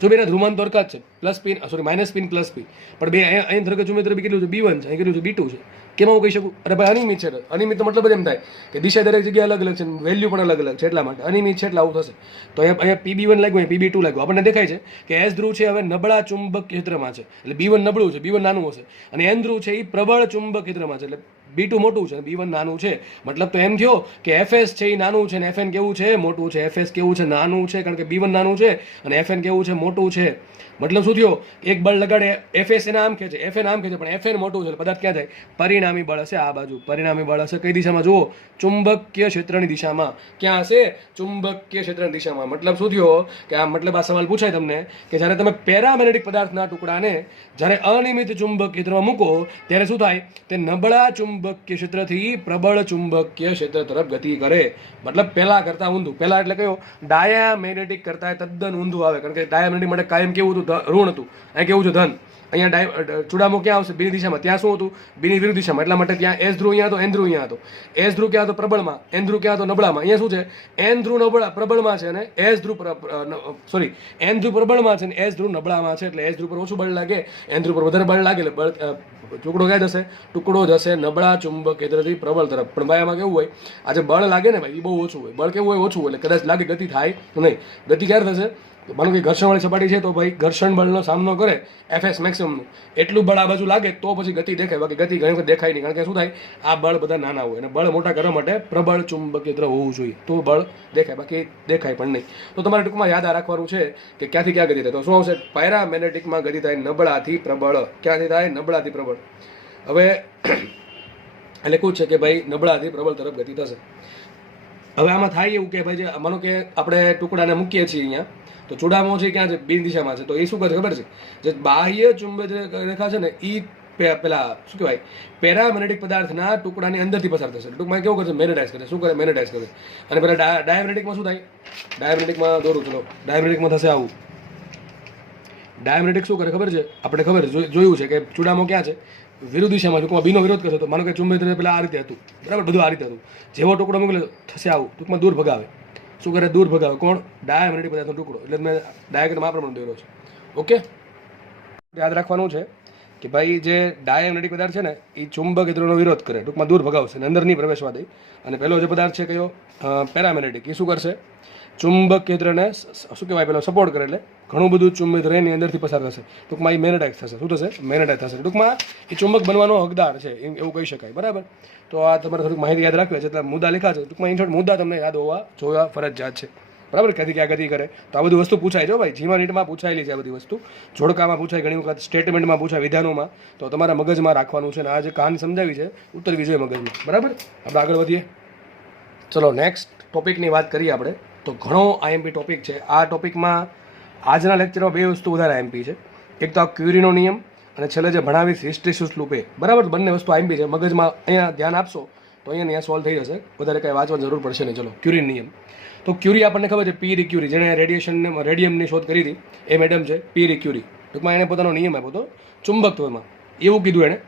જો બેના ધ્રુવાંત તો હરખા જ છે, પ્લસ પી સોરી માઇનસ પી પ્લસ પી, પણ બે અહીં ધારો કે ચુંબકીય બી કેટલું છે? બી1 છે, અહીં કેટલું છે? બી2 છે. કેમ હું કહી શકું? અરે ભાઈ અનિયમિત છે. અનિયમિત તો મતલબ જ એમ થાય કે દિશા દરેક જગ્યાએ અલગ અલગ છે, વેલ્યુ પણ અલગ અલગ છે, એટલા માટે અનિયમિત છે એટલે આવું થશે. તો અહીંયા પીબી1 લાગ્યું, અહીંયા પીબી2 લાગ્યું. આપણને દેખાય છે કે એસ ધ્રુવ છે હવે નબળા ચુંબક ક્ષેત્રમાં છે એટલે બી1 નબળું છે, બી1 નાનું હશે, અને એન ધ્રુવ છે એ પ્રબળ ચુંબક ક્ષેત્રમાં છે એટલે બી2 મોટું છે, બી1 નાનું છે. મતલબ તો એમ થયો કે એફએસ છે એ નાનું છે અને એફએન કેવું છે? મોટું છે. એફએસ કેવું છે? નાનું છે, કારણ કે બી1 નાનું છે અને એફએન કેવું છે? મોટું છે. મતલબ શું થયો? એક બળ લગાડે, એફએસ એને આમ ખેંચે, એફએન આમ ખેંચે, પણ એફએન મોટું છે પદાર્થ ક્યાં જાય? પરિણામી બળ હશે આ બાજુ. પરિણામી બળ હશે કઈ દિશામાં? જુઓ, ચુંબકીય ક્ષેત્રની દિશામાં. ક્યાં હશે? ચુંબકીય ક્ષેત્રની દિશામાં. મતલબ શું થયો કે આ મતલબ આ સવાલ પૂછાય તમને કે જ્યારે તમે પેરામેગ્નેટિક પદાર્થના ટુકડાને જ્યારે અનિયમિત ચુંબક ક્ષેત્રમાં મૂકો ત્યારે શું થાય? તે નબળા ચુંબકીય ક્ષેત્રથી પ્રબળ ચુંબકીય ક્ષેત્ર તરફ ગતિ કરે. મતલબ પહેલા કરતા ઊંધું. પહેલા એટલે કયો? ડાયામેગ્નેટિક કરતા તદ્દન ઊંધું આવે, કારણ કે ડાયામેગ્નેટિક માટે કાયમ કેવું હતું? ઋણ હતું. અહીં કેવું છે? ધન. અહીંયા ચૂડામો ક્યાં આવશે? બીની દિશામાં. ત્યાં શું હતું? બીની વિરુદ્ધ દિશામાં. એટલા માટે ત્યાં એસ ધ્રુવ અહીંયા હતો, એન ધ્રુવ અહીંયા હતો. એસ ધ્રુવ ક્યાં હતો? પ્રબળમાં. એન ધ્રુવ ક્યાં હતો? નબળામાં. અહીંયા શું છે? એન ધ્રુવ પ્રબળમાં છે અને એસ ધ્રુવ સોરી એન ધ્રુવ પ્રબળમાં છે અને એસ ધ્રુવ નબળામાં છે, એટલે એસ ધ્રુવ પર ઓછું બળ લાગે, એન ધ્રુવ પર વધારે બળ લાગે, એટલે બળ ટુકડો ક્યાં જશે? ટુકડો જશે નબળા ચુંબક ક્ષેત્રથી પ્રબળ તરફ. પણ ભાઈ આમાં કેવું હોય? આજે બળ લાગે ને ભાઈ એ બહુ ઓછું હોય. બળ કેવું હોય? ઓછું હોય. એટલે કદાચ લાગે ગતિ થાય નહીં. ગતિ ક્યારે થશે? માનો કે ઘર્ષણવાળી સપાટી છે તો ભાઈ ઘર્ષણ બળનો સામનો કરે એફએસ મેક્સિમમનું, એટલું બળ આ બાજુ લાગે તો પછી ગતિ દેખાય. બાકી ગતિ ઘણી વખત દેખાય નહીં, કારણ કે શું થાય? આ બળ બધા નાના હોય અને બળ મોટા કરવા માટે પ્રબળ ચુંબકીય ક્ષેત્ર હોવું જોઈએ તો બળ દેખાય, બાકી દેખાય પણ નહીં. તો તમારે ટૂંકમાં યાદ રાખવાનું છે કે ક્યાંથી ક્યાં ગતિ થાય. તો શું આવશે? પેરામેગ્નેટિકમાં ગતિ થાય નબળાથી પ્રબળ. ક્યાંથી થાય? નબળાથી પ્રબળ. હવે એટલે શું છે કે ભાઈ નબળાથી પ્રબળ તરફ ગતિ થશે. હવે આમાં થાય એવું કે ભાઈ માનો કે આપણે ટુકડાને મૂકીએ છીએ અહીંયા, તો ચૂડામો છે ક્યાં છે? બીન દિશામાં છે. તો એ શું કરે ખબર છે? જે બાહ્ય ચુંબકીય રેખા છે ને એ પેલા શું કહેવાય? પેરામેગ્નેટિક પદાર્થના ટુકડાની અંદરથી પસાર થશે. ટૂંકમાં કેવું કરશે? મેગ્નેટાઇઝ કરે. શું કરે? મેગ્નેટાઇઝ કરે. અને પેલા ડાયામેગ્નેટિકમાં શું થાય? ડાયામેગ્નેટિકમાં દોરું ચલો. ડાયામેગ્નેટિકમાં થશે આવું. ડાયામેગ્નેટિક શું કરે ખબર છે? આપણે ખબર છે, જોયું છે કે ચૂડામો ક્યાં છે? વિરુદ્ધ દિશામાં ટૂંકમાં બીનો વિરોધ કરશે. તો માનો કે ચુંબકીય પેલા આ રીતે હતું, બરાબર, બધું આ રીતે હતું. જેવો ટુકડો મોકલે થશે આવું, ટૂંકમાં દૂર ભગાવે. શું કરે? દૂર ભગાવે. કોણ? ડાયામેગ્નેટિક પદાર્થનો ટુકડો. એટલે મેં ડાયાગ્રામ આ પ્રમાણે દોર્યો છે. ઓકે, યાદ રાખવાનું છે કે ભાઈ જે ડાયામેગ્નેટિક પદાર્થ છે ને એ ચુંબક ક્ષેત્રનો વિરોધ કરે, ટૂંકમાં દૂર ભગાવશે અને અંદર નહીં પ્રવેશવા દે. અને પહેલો જે પદાર્થ છે કયો? પેરામેગ્નેટિક. એ શું કરશે? ચુંબક ક્ષેત્રને શું કહેવાય, પેલો સપોર્ટ કરે, એટલે ઘણું બધું ચુંબક એની અંદરથી પસાર થશે. ટૂંકમાં એ મેગ્નેટાઇઝ થશે. શું થશે? મેગ્નેટાઇઝ થશે. ટૂંકમાં એ ચુંબક બનવાનો હકદાર છે એવું કહી શકાય. બરાબર. તો આ તમારે થોડીક માહિતી યાદ રાખવી છે. એટલે મુદ્દા લખ્યા છે. ટૂંકમાં ઇન શોર્ટ મુદ્દા તમને યાદ હોવા જોવા ફરજિયાત છે. બરાબર. ક્યાંથી ક્યાં ગતિ કરે તો આ બધી વસ્તુ પૂછાય છે ભાઈ. જીવા નીટમાં પૂછાયેલી છે આ બધી વસ્તુ. જોડકામાં પૂછાય, ઘણી વખત સ્ટેટમેન્ટમાં પૂછાય, વિધાનોમાં. તો તમારા મગજમાં રાખવાનું છે. અને આ જે કહાની સમજાવી છે ઉતરવી જોઈએ મગજમાં. બરાબર. આપણે આગળ વધીએ. ચલો નેક્સ્ટ ટોપિકની વાત કરીએ આપણે. તો ઘણો આઈએમપી ટોપિક છે. આ ટોપિકમાં આજના લેક્ચરમાં બે વસ્તુ વધારે આઈએમપી છે. એક તો આ ક્યુરીનો નિયમ અને છેલ્લે જે ભણાવીશ હિસ્ટ્રીસિસ લૂપે. બરાબર. બંને વસ્તુ આઈએમપી છે. મગજમાં અહીંયા ધ્યાન આપશો તો અહીંયા સોલ્વ થઈ જશે. વધારે કંઈ વાંચવાની જરૂર પડશે નહીં. ચલો, ક્યુરી નિયમ. તો ક્યુરી આપણને ખબર છે, પીરી ક્યુરી, જેણે રેડિયમની શોધ કરી હતી એ મેડમ છે પીરી ક્યુરી. ટૂંકમાં એણે પોતાનો નિયમ આપ્યો હતો ચુંબકત્વમાં. એવું કીધું એણે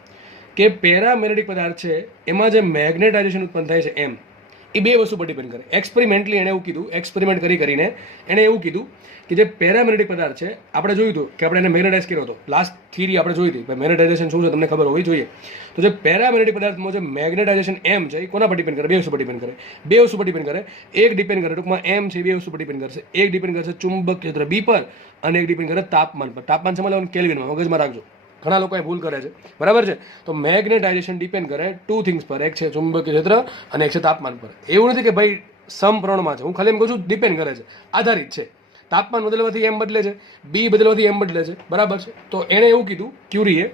કે પેરામેગ્નેટિક પદાર્થ છે એમાં જે મેગ્નેટાઇઝેશન ઉત્પન્ન થાય છે એમ, એ બે વસ્તુ પર ડિપેન્ડ કરે. એક્સપેરિમેન્ટલી એણે એવું કીધું, એક્સપેરિમેન્ટ કરીને એણે એવું કીધું કે જે પેરામેગ્નેટિક પદાર્થ છે, આપણે જોયું હતું કે આપણે એને મેગ્નેટાઇઝ કર્યો હતો. લાસ્ટ થિયરી આપણે જોઈ હતી. મેગ્નેટાઇઝેશન શું છે તમને ખબર હોવી જોઈએ. તો જે પેરામેગ્નેટિક પદાર્થમાં જે મેગ્નેટાઇઝેશન એમ છે એ કોના પર ડિપેન્ડ કરે? બે વસ્તુ પર ડિપેન્ડ કરે. બે વસ્તુ પર ડિપેન્ડ કરે. એક ડિપેન્ડ કરે, ટૂંકમાં એમ છે, બે વસ્તુ પર ડિપેન્ડ કરશે. એક ડિપેન્ડ કરશે ચુંબક ક્ષેત્ર બી પર અને એક ડિપેન્ડ કરે તાપમાન પર. તાપમાન સમજ લેવાનું કેલ્વિનમાં, મગજમાં રાખજો. ઘણા લોકો એ ભૂલ કરે છે. બરાબર છે. તો મેગ્નેટાઇઝેશન ડિપેન્ડ કરે ટુ થિંગ્સ પર. એક છે ચુંબકીય ક્ષેત્ર અને એક છે તાપમાન પર. એવું નથી કે ભાઈ સમપ્રમાણમાં છે. હું ખાલી એમ કહું છું ડિપેન્ડ કરે છે, આધારિત છે. તાપમાન બદલવાથી એમ બદલે છે, બી બદલવાથી એમ બદલે છે. બરાબર છે. તો એણે એવું કીધું ક્યુરીએ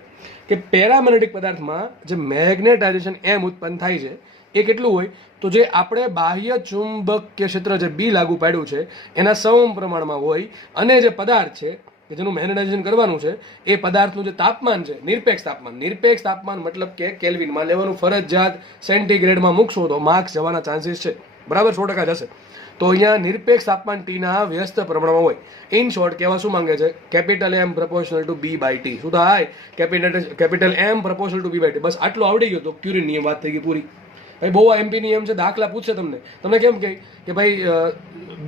કે પેરામેગ્નેટિક પદાર્થમાં જે મેગ્નેટાઇઝેશન એમ ઉત્પન્ન થાય છે એ કેટલું હોય? તો જે આપણે બાહ્ય ચુંબકીય ક્ષેત્ર જે બી લાગુ પાડ્યું છે એના સમપ્રમાણમાં હોય. અને જે પદાર્થ છે કે જેનું મેગ્નેટાઇઝેશન કરવાનું છે એ પદાર્થનું જે તાપમાન છે, નિરપેક્ષ તાપમાન. નિરપેક્ષ તાપમાન મતલબ કે કેલ્વિનમાં લેવાનું ફરજિયાત. સેન્ટીગ્રેડમાં મૂકશો તો માર્ક્સ જવાના ચાન્સીસ છે. બરાબર, 100% જશે. તો અહીંયા નિરપેક્ષ તાપમાન ટીના વ્યસ્ત પ્રમાણમાં હોય. ઇન શોર્ટ કહેવા શું માંગે છે? Capital M proportional to B by T. શું થાય? Capital M proportional to B by T. બસ આટલું આવડી ગયું તો ક્યુરી નિયમ વાત થઈ ગઈ પૂરી. ભાઈ બહુ એમપી નિયમ છે. દાખલા પૂછશે તમને કેમ કહે કે ભાઈ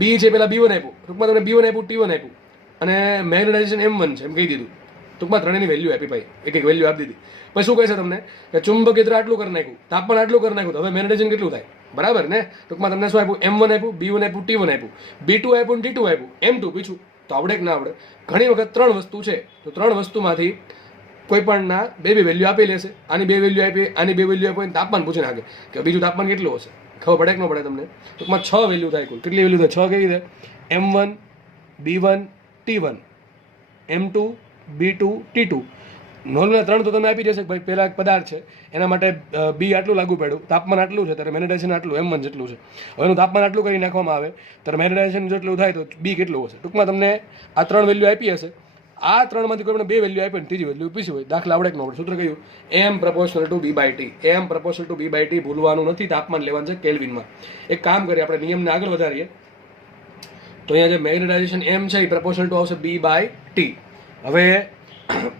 બી છે પેલા B1 આપ્યું, ટૂંકમાં તમને B1 આપ્યું, T1 આપ્યું અને મેગ્નેટાઇઝેશન M1 છે એમ કહી દીધું. ટૂંકમાં ત્રણેયની વેલ્યુ આપી ભાઈ, એક વેલ્યુ આપી દીધી. પછી શું કહે છે તમને કે ચુંબક ક્ષેત્ર આટલું કરી નાખ્યું, તાપમાન આટલું કરી નાખ્યું, તો હવે મેગ્નેટાઇઝેશન કેટલું થાય? બરાબર ને. ટૂંકમાં તમને શું આપ્યું? M1 આપ્યું, B1 આપ્યું, T1 આપ્યું, B2 આપ્યું, T2 આપ્યું, M2 પૂછ્યું. તો આવડે કે ના આવડે? ઘણી વખત ત્રણ વસ્તુ છે, તો ત્રણ વસ્તુમાંથી કોઈ પણના બે વેલ્યુ આપી લેશે. આની બે વેલ્યુ આપી, આની બે વેલ્યુ આપી, તાપમાન પૂછી નાખે કે બીજું તાપમાન કેટલું હશે. ખબર પડે કે ન પડે તમને? ટૂંકમાં 6 વેલ્યુ થાય કુલ. કેટલી વેલ્યુ થાય? 6 કેવી થાય? M1, B1, T1, M2, B2, T2. Normal ત્રણ તો તમે આપી જશે ભાઈ. પહેલા એક પદાર્થ છે એના માટે બી આટલું લાગુ પડ્યું, તાપમાન આટલું છે, ત્યારે મેગ્નેટાઇઝેશન આટલું, M1 જેટલું છે. હવે એનું તાપમાન આટલું કરી નાખવામાં આવે ત્યારે મેગ્નેટાઇઝેશન જેટલું થાય તો બી કેટલું હશે. ટૂંકમાં તમને આ ત્રણ વેલ્યુ આપી હશે. આ ત્રણમાંથી કોઈ બે વેલ્યુ આપી ત્રીજી વેલ્યુ પૂછી હોય. દાખલા આવડે કે ન આવડે? સૂત્ર કયું? M proportional to B by T. M proportional to B by T ભૂલવાનું નથી. તાપમાન લેવાનું છે કેલ્વિનમાં. એક કામ કરીએ, આપણે નિયમને આગળ વધારીએ. તો અહીંયા જે મેગ્નેટાઇઝેશન એમ છે એ પ્રપોર્શનલ ટુ આવશે બી બાય ટી. હવે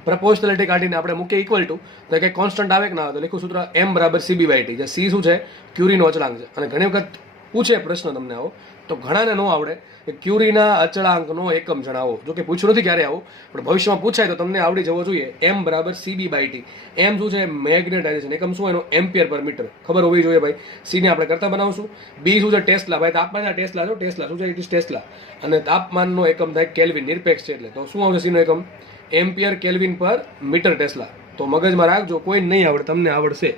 પ્રપોર્શનાલિટી કાઢીને આપણે મૂકીએ ઇક્વલ ટુ, તો કંઈ કોન્સ્ટન્ટ આવે કે ના આવે? તો લખું સૂત્ર એમ બરાબર CB બાય ટી. જે સી શું છે? ક્યુરીનો અચળાંક છે. અને ઘણી વખત પૂછે પ્રશ્ન તમને આવો, તો ઘણાને ન આવડે કે ક્યુરીના અચળાંકનો એકમ જણાવો. જો કે પૂછ્યું નથી ક્યારે આવો, પણ ભવિષ્યમાં પૂછાય તો તમને આવડી જવો જોઈએ. એમ બરાબર CB બાય ટી. એમ શું છે? મેગ્નેટાઇઝેશન. એકમ શું એનો? એમ્પિયર પર મીટર. ખબર હોવી જોઈએ ભાઈ. સી ને આપણે કરતા બનાવશું. બી શું છે? ટેસ્લા. ભાઈ તાપમાન ટેસ્લા છો. ટેસ્લા શું છે? It is tesla. અને તાપમાનનો એકમ થાય કેલ્વિન, નિરપેક્ષ છે એટલે. તો શું આવશે સીનો એકમ? એમ્પિયર કેલ્વિન પર મીટર ટેસ્લા. તો મગજમાં રાખજો, કોઈ નહીં આવડે, તમને આવડશે.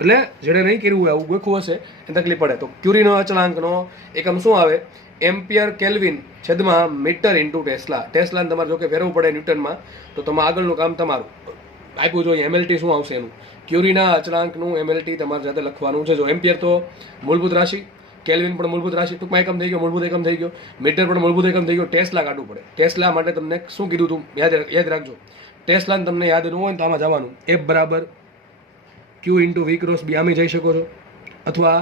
એટલે જેણે નહીં કર્યું હોય, આવું ગોખવું હશે એને તકલીફ પડે. તો ક્યુરીનો અચળાંકનો એકમ શું આવે? એમ્પિયર કેલ્વિન છેદમાં મીટર ઇન્ટુ ટેસ્લા. ટેસ્લાને તમારે જો કે ફેરવવું પડે ન્યૂટનમાં, તો તમે આગળનું કામ તમારું આપ્યું જોઈએ. MLT શું આવશે એનું? ક્યુરીના અચળાંકનું MLT તમારે જાતે લખવાનું છે. જો એમ્પિયર તો મૂળભૂત રાશિ, કેલ્વિન પણ મૂળભૂત રાશિ, ટૂંકમાં એકમ થઈ ગયો, મૂળભૂત એકમ થઈ ગયો. મીટર પણ મૂળભૂત એકમ થઈ ગયો. ટેસ્લા કાઢવું પડે. ટેસ્લા માટે તમને શું કીધું તું? યાદ રાખજો. ટેસ્લાને તમને યાદ ન હોય તો આમાં જવાનું. F બરાબર Q into V cross B. આમે જઈ શકો છો. અથવા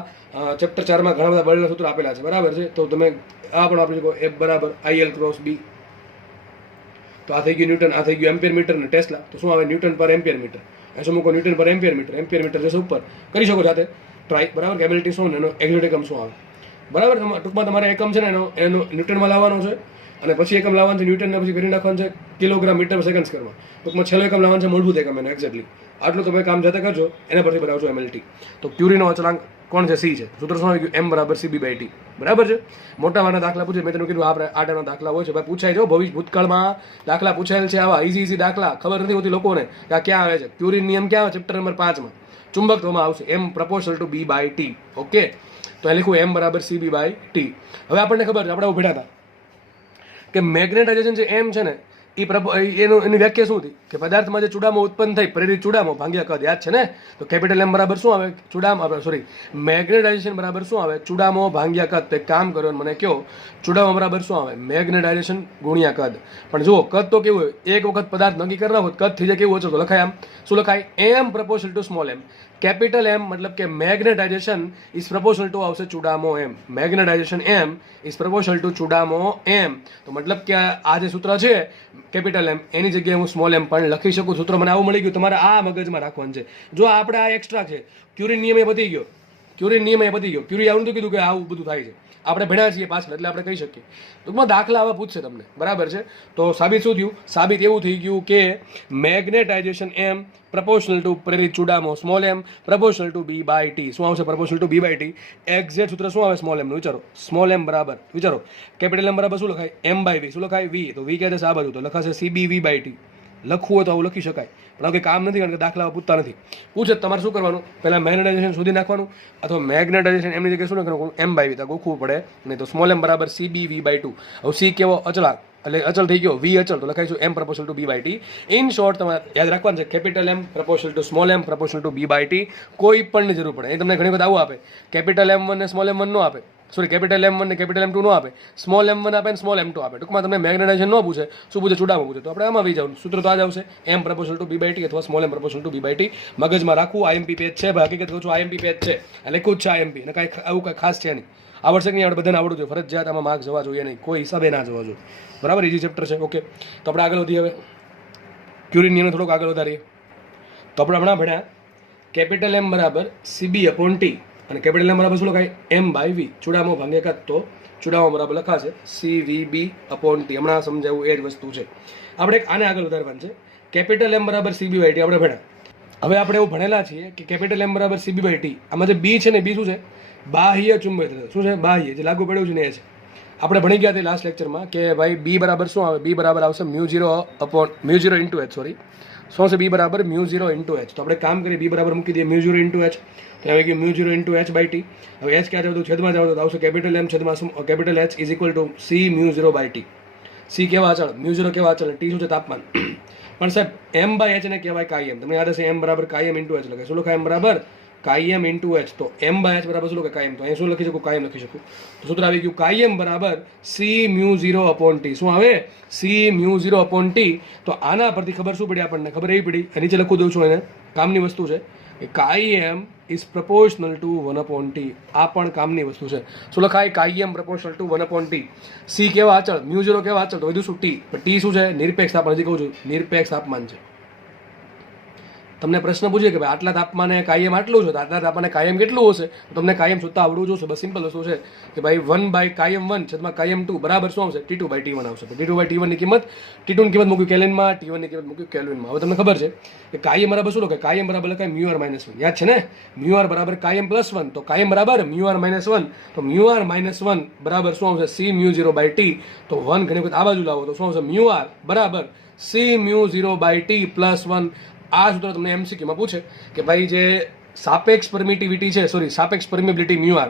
ચેપ્ટર 4માં ઘણા બધા બળના સૂત્રો આપેલા છે. બરાબર છે. તો તમે આ પણ આપી શકો. F બરાબર IL ક્રોસ B. તો આ થઈ ગયું ન્યૂટન, આ થઈ ગયું એમ્પિયર મીટર ને ટેસ્લા. તો શું આવે? ન્યૂટન પર એમ્પિયર મીટર. એસો મૂકો ન્યૂટન પર એમ્પિયર મીટર જશે ઉપર, કરી શકો જાતે ટ્રાય, બરાબર. કે એબિલિટી શું ને એનો એક્ઝેક્ટ એકમ શું આવે, બરાબર. ટૂંકમાં તમારે એકમ છે ને એનો ન્યૂટનમાં લાવવાનો છે, અને પછી એકમ લાવવાનું છે ન્યૂટનને, પછી કરી નાખવાનું છે કિલોગ્રામ મીટર સેકન્ડ સ્ક્વેરમાં. ટૂંકમાં છેલ્લો એકમ લાવવાનું છે મૂળભૂત એકમ એનો એક્ઝેક્ટલી. આટલું તમે કામ જાતે કરજો, એના પરથી બનાવજો એમએલટી. તો ક્યુરીનો અચળાંક કોણ છે? સી છે. સૂત્ર શું આવી ગયું? એમ બરાબર CB/T, બરાબર છે. મોટા ભાગના દાખલા પૂછે, મેં તમને કીધું આપણે આ ટાઈપના દાખલા હોય છે ભાઈ, પૂછાય છે ભૂતકાળમાં દાખલા પૂછાયેલ છે આવા ઇઝી દાખલા, ખબર નથી હોતી લોકોને કે આ ક્યાં આવે છે. ક્યુરીન નિયમ ક્યાં આવે? ચેપ્ટર નંબર 5 માં ચુંબકત્વમાં આવશે, M proportional to B/T. Okay, તો એ લખું M બરાબર CB/T. હવે આપણને ખબર છે, આપણે એવું ભેડા હતા કે મેગ્નેટાઇઝેશન જે M છે ને એની વ્યાખ્યા શું હતી કે પદાર્થમાં જે ચૂડામો ઉત્પન્ન થઈ, પ્રેરિત ચૂડામો ભાગ્યા કદ, યાદ છે ને? તો કેપિટલ M બરાબર શું આવે? મેગ્નેટાઇઝેશન બરાબર શું આવે? ચૂડામો ભાગ્યા કદ. તો એક કામ કર્યો, મને કહો ચૂડામો બરાબર શું આવે? મેગ્નેટાઇઝેશન ગુણ્યા કદ. પણ જુઓ કદ તો કેવું હોય, એક વખત પદાર્થ નક્કી કરી નાખો કદ થઈ જાય કેવું ઓછું, તો લખાય આમ. શું લખાય? M proportional to small m. Capital M મતલબ કે મેગ્નેટાઇઝેશન ઇઝ પ્રપોર્શનલ ટુ આવશે ચૂડામો M. Magnetization M is proportional to ચૂડામો M. તો મતલબ કે આ જે સૂત્ર છે કેપિટલ M, એની જગ્યાએ હું સ્મોલ m પણ લખી શકું. સૂત્ર મને આવું મળી ગયું, તમારે આ મગજમાં રાખવાનું છે. જો આપણે આ એક્સ્ટ્રા છે, ક્યુરીન નિયમ એ પતી ગયો, ક્યુરી આવું નથી કીધું કે આવું બધું થાય છે, આપણે ભણ્યા છીએ પાછળ, એટલે આપણે કહી શકીએ. ટૂંકમાં દાખલા આવા પૂછશે તમને, બરાબર છે. તો સાબિત શું થયું? સાબિત એવું થઈ ગયું કે મેગ્નેટાઇઝેશન M proportional to પ્રેરિત ચૂડામો small m proportional to B/T. શું આવશે? proportional to B/T. એક્ઝેક્ટ સૂત્ર શું આવે સ્મોલ m નું? વિચારો. સ્મોલ m બરાબર, વિચારો, કેપિટલ M બરાબર શું લખાય? M/V. શું લખાય? V. તો V ક્યાં જશે? આ બાજુ, તો લખાશે CB/V/T. લખવું હોય તો આવું લખી શકાય, પણ હવે કામ નથી, કારણ કે દાખલા પૂછતા નથી. પૂછે તમારે શું કરવાનું? પહેલા મેગ્નેટાઇઝેશન શોધી નાખવાનું, અથવા મેગ્નેટાઇઝેશન એમની જગ્યાએ શું લખવાનું? M/V. તો ગોખવું પડે નહીં. તો સ્મોલ m બરાબર CB/V/2. હવે C કેવો? અચળાંક, એટલે અચળ થઈ ગયો. V અચળ, તો લખાઈશું M proportional to B/T. In short તમારે યાદ રાખવાનું છે capital M proportional to small m proportional to B/T. કોઈ પણની જરૂર પડે. એ તમને ઘણી વખત આવું આપે, કેપિટલ M1 ને સ્મોલ m1 નો આપે, સોરી કેપિટલ M1 ને કેપિટલ M2 નો આપે, સ્મોલ m1 આપે ને સ્મોલ m2 આપે. ટૂંકમાં તમને મેગ્નેટાઇઝેશન ન પૂછે, શું પૂછે? ચૂડામો પૂછે. તો આપણે આમાં આવી જવાનું, સૂત્ર તો આ જ આવશે, M proportional to B/T અથવા small m proportional to B/T. મગજમાં રાખવું. IMP પેજ છે ભાઈ, હકીકત કહું છું IMP પેજ છે, લખ્યું જ છે IMP, ને કાંઈ આવું કાંઈ ખાસ છે નહીં. આવડશે કે નહીં આવડે? બધાને આવડવું જોઈએ, ફરજિયાત આમાં માર્ક જવા જોઈએ નહીં, કોઈ હિસાબે ના જવા જોઈએ, બરાબર. ઇઝી ચેપ્ટર છે. ઓકે, તો આપણે આગળ વધીએ. હવે ક્યુરીન નિયમને થોડોક આગળ વધારીએ. તો આપણે હમણાં ભણ્યા કેપિટલ M બરાબર CB/T, અને કેપિટલ M બરાબર શું લખાય? M/V. ચૂડામો ભાગ્યા કદ, તો ચૂડામો બરાબર લખાશે CVB/T. હમણાં સમજાવું એ જ વસ્તુ છે. આપણે આને આગળ વધારવાનું છે. કેપિટલ M બરાબર CB/T આપણે ભણ્યા. હવે આપણે એવું ભણેલા છીએ કે કેપિટલ M બરાબર CB/T. આમાં જે B છે ને, B શું છે? બાહ્ય ચુંબકીય. શું છે? બાહ્ય, જે લાગુ પડ્યું છે ને એ છે. આપણે ભણી ગયા હતા લાસ્ટ લેક્ચરમાં કે ભાઈ B બરાબર શું આવે? B બરાબર આવશે μ0 ઇન્ટુ H. સોરી, શું છે? B બરાબર μ0 ઇન્ટુ H. તો આપણે કામ કરીએ, B બરાબર મૂકી દઈએ μ0 ઇન્ટુ H. તો આવી ગયું μ0 ઇન્ટુ H/T. હવે H ક્યાં જવું? છેદમાં જાવ તો આવશે કેપિટલ M છેદમાં capital H is equal to C μ0/T. C કેવા અચળ? μ0 કેવા અચળ? T શું છે? તાપમાન. પણ સાહેબ M/H ને કહેવાય કાયમ. તમને યાદ હશે M બરાબર કાયમ ઇન્ટુ H લખાય. શું લખાય? M બરાબર કાયમ ઇન્ટુ H. તો M/H બરાબર શું લખાય? કાયમ. તો અહીં શું લખી શકું? કાયમ લખી શકું. તો સૂત્ર આવી ગયું કાયમ બરાબર C μ0/T. શું આવે? C μ0/T. તો આના પરથી ખબર શું પડી આપણને? ખબર એવી પડી, નીચે લખું દઉં છું, એને કામની વસ્તુ છે કે કાયમ ઇઝ પ્રપોર્શનલ ટુ 1/T. આ પણ કામની વસ્તુ છે. શું લખાય? કાયમ પ્રપોર્શનલ ટુ 1/T. C કેવા અચળ? μ0 કેવા અચળ? તો વધુ શું? T. પણ T શું છે? નિરપેક્ષ તાપમાન. હજી કહું છું, નિરપેક્ષ તાપમાન છે. તમને પ્રશ્ન પૂછે કે ભાઈ આટલા તાપમાને કાયમ આટલું છે, તો આટલા તાપમાને કાયમ કેટલું હશે? તો તમને કાયમ શોધતા આવડવું જોશે. બસ સિમ્પલ વસ્તુ છે કે ભાઈ 1/કાયમ 1 છેદમાં કાયમ 2 બરાબર શું આવશે? T2/T1 આવશે. તો T2/T1 ની કિંમત, T2 ની કિંમત મૂક્યું કેલ્વિનમાં, T1 ની કિંમત મૂક્યું કેલ્વિનમાં. હવે તમને ખબર છે કે કાયમ બરાબર શું લખાય? કાયમ બરાબર લખાય μr-1. યાદ છે ને? μr બરાબર કાયમ +1. તો કાયમ બરાબર μr-1. તો μr-1 બરાબર શું આવશે? C μ0/T. તો 1 ઘણી વખત આ બાજુ લાવો તો શું આવશે? μr બરાબર C μ0/T +1. આ સૂત્ર તમને MCQમાં પૂછે કે ભાઈ જે સાપેક્ષ પરમિટિવિટી છે, સોરી સાપેક્ષ પરમિબિલિટી μr,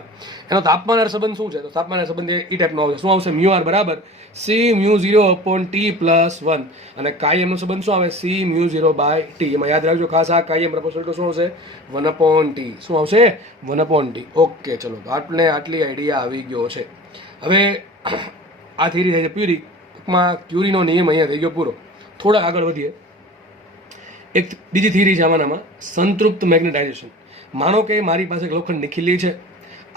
એનો તાપમાન સંબંધ શું છે? તો તાપમાન સંબંધ એ ટાઈપનો આવશે. શું આવશે? μr બરાબર C μ0/T +1. અને કાયમનો સંબંધ શું આવે? C μ0/T. એમાં યાદ રાખજો ખાસ, આ કાયમ પ્રપોર્શનલ ટુ શું આવશે? 1/T. શું આવશે? 1/T. ઓકે, ચલો, તો આપણે આટલી આઈડિયા આવી ગયો છે. હવે આ થિયરી થાય છે પ્યુરી. ટૂંકમાં ક્યુરીનો નિયમ અહીંયા થઈ ગયો પૂરો. થોડા આગળ વધીએ. એક બીજી થિયરી છે આમાંનામાં, સંતૃપ્ત મેગ્નેટાઇઝેશન. માનો કે મારી પાસે એક લોખંડની ખીલી છે.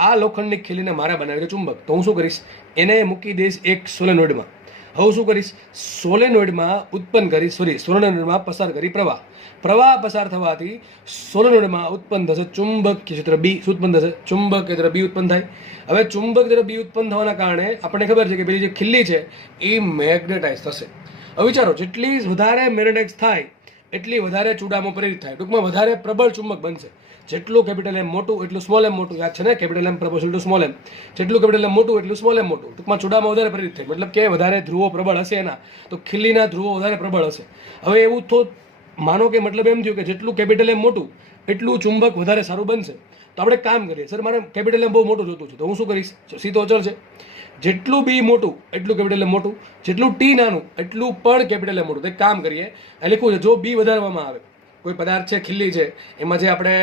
આ લોખંડની ખીલીને મારે બનાવી છે ચુંબક. તો હું શું કરીશ? એને મૂકી દઈશ એક સોલેનોઇડમાં. હવે શું કરીશ, સોલેનોઇડમાં ઉત્પન્ન કરી સોલેનોઇડમાં પસાર કરી પ્રવાહ પસાર થવાથી સોલેનોઇડમાં ઉત્પન્ન થશે ચુંબકીય ક્ષેત્ર બી. શું ઉત્પન્ન થશે? ચુંબકીય ક્ષેત્ર બી ઉત્પન્ન થાય. હવે ચુંબકીય ક્ષેત્ર બી ઉત્પન્ન થવાના કારણે આપણને ખબર છે કે પેલી જે ખીલ્લી છે એ મેગ્નેટાઇઝ થશે. હવે વિચારો, જેટલી વધારે મેગ્નેટાઇઝ થાય એટલી વધારે ચુડામો પ્રેરિત થાય. ટૂંકમાં વધારે પ્રબળ ચુંબક બનશે. જેટલું કેપિટલ એમ મોટું એટલું સ્મોલ એમ મોટું. યાદ છે ને, capital M proportional to small M. જેટલું કેપિટલ એમ મોટું એટલું સ્મોલ એમ મોટું. ટૂંકમાં ચુડામો વધારે પ્રેરિત થાય. મતલબ કે વધારે ધ્રુવો પ્રબળ હશે એના, તો ખીલ્લીના ધ્રુવો વધારે પ્રબળ હશે. હવે એવું તો માનો કે મતલબ એમ થયું કે જેટલું કેપિટલ એમ મોટું એટલું ચુંબક વધારે સારું બનશે. તો આપણે કામ કરીએ, સર મારે કેપિટલ એમ બહુ મોટું જોતું છે, તો હું શું કરીશ? સીધો અચળ છે, જેટલું બી મોટું એટલું કેપિટલ એમ મોટું, જેટલું ટી નાનું એટલું પણ કેપિટલ એમ મોટું. તો એક કામ કરીએ, એ લખવું છે, જો બી વધારવામાં આવે, કોઈ પદાર્થ છે ખીલ્લી છે, એમાં જે આપણે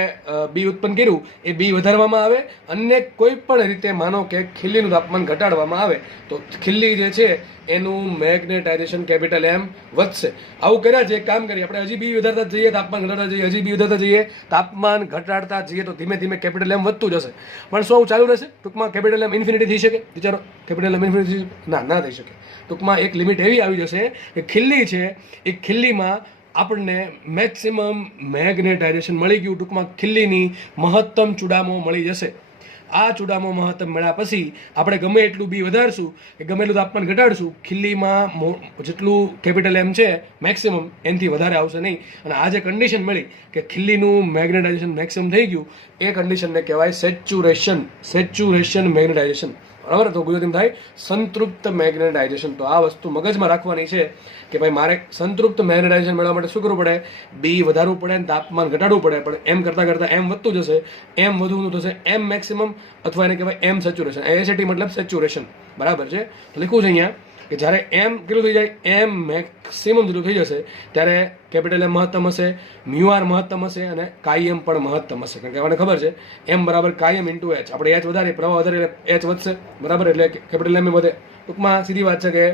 બી ઉત્પન્ન કર્યું એ બી વધારવામાં આવે અને કોઈ પણ રીતે માનો કે ખીલ્લીનું તાપમાન ઘટાડવામાં આવે તો ખીલ્લી જે છે એનું મેગ્નેટાઇઝેશન કેપિટલ એમ વધશે. આવું કર્યા છે. એક કામ કરીએ, આપણે હજી બી વધારતા જઈએ, તાપમાન ઘટાડતા જઈએ, હજી બી વધારતા જઈએ, તાપમાન ઘટાડતા જઈએ, તો ધીમે ધીમે કેપિટલ એમ વધતું જશે. પણ શું ચાલુ રહેશે? ટૂંકમાં કેપિટલ એમ ઇન્ફિનિટી થઈ શકે? વિચારો, કેપિટલ એમ ઇન્ફિનિટી ના થઈ શકે. ટૂંકમાં એક લિમિટ એવી આવી જશે કે ખીલ્લી છે એ ખીલ્લીમાં આપણને મેક્સિમમ મેગ્નેટાઇઝેશન મળી ગયું. ટૂંકમાં ખીલ્લીની મહત્તમ ચુડામો મળી જશે. આ ચુડામો મહત્તમ મળ્યા પછી આપણે ગમે એટલું બી વધારશું કે ગમે એટલું તાપમાન ઘટાડશું, ખીલ્લીમાં જેટલું કેપિટલ એમ છે મેક્સિમમ એનાથી વધારે આવશે નહીં. અને આ જે કન્ડિશન મળી કે ખીલ્લીનું મેગ્નેટાઇઝેશન મેક્સિમમ થઈ ગયું, એ કન્ડિશનને કહેવાય સેચ્યુરેશન મેગ્નેટાઇઝેશન. બરાબર? તો ગુજરાતીમાં થાય સંતૃપ્ત મેગ્નેટાઇઝેશન. તો આ વસ્તુ મગજમાં રાખવાની છે કે ભાઈ મારે સંતૃપ્ત મેગ્નેટાઇઝેશન મેળવવા માટે શું કરવું પડે? બી વધારવું પડે અને તાપમાન ઘટાડવું પડે. પણ એમ કરતાં એમ વધતું જશે. એમ વધવું થશે એમ મેક્સિમમ, અથવા એને કહેવાય એમ સેચ્યુરેશન. એસેટી મતલબ સેચ્યુરેશન. બરાબર છે? તો લખવું છે અહીંયા કે જ્યારે એમ કેટલું થઈ જાય, એમ મેક્સિમમ જેટલું થઈ જશે ત્યારે કેપિટલ એમ મહત્તમ હશે, મ્યુઆર મહત્તમ હશે અને કાયમ પણ મહત્તમ હશે. કારણ કે આપણને ખબર છે એમ બરાબર કાયમ ઇન્ટુ એચ. આપણે એચ વધારે, પ્રવાહ વધારે એટલે એચ વધશે. બરાબર? એટલે કેપિટલ એમ વધે. ટૂંકમાં સીધી વાત છે કે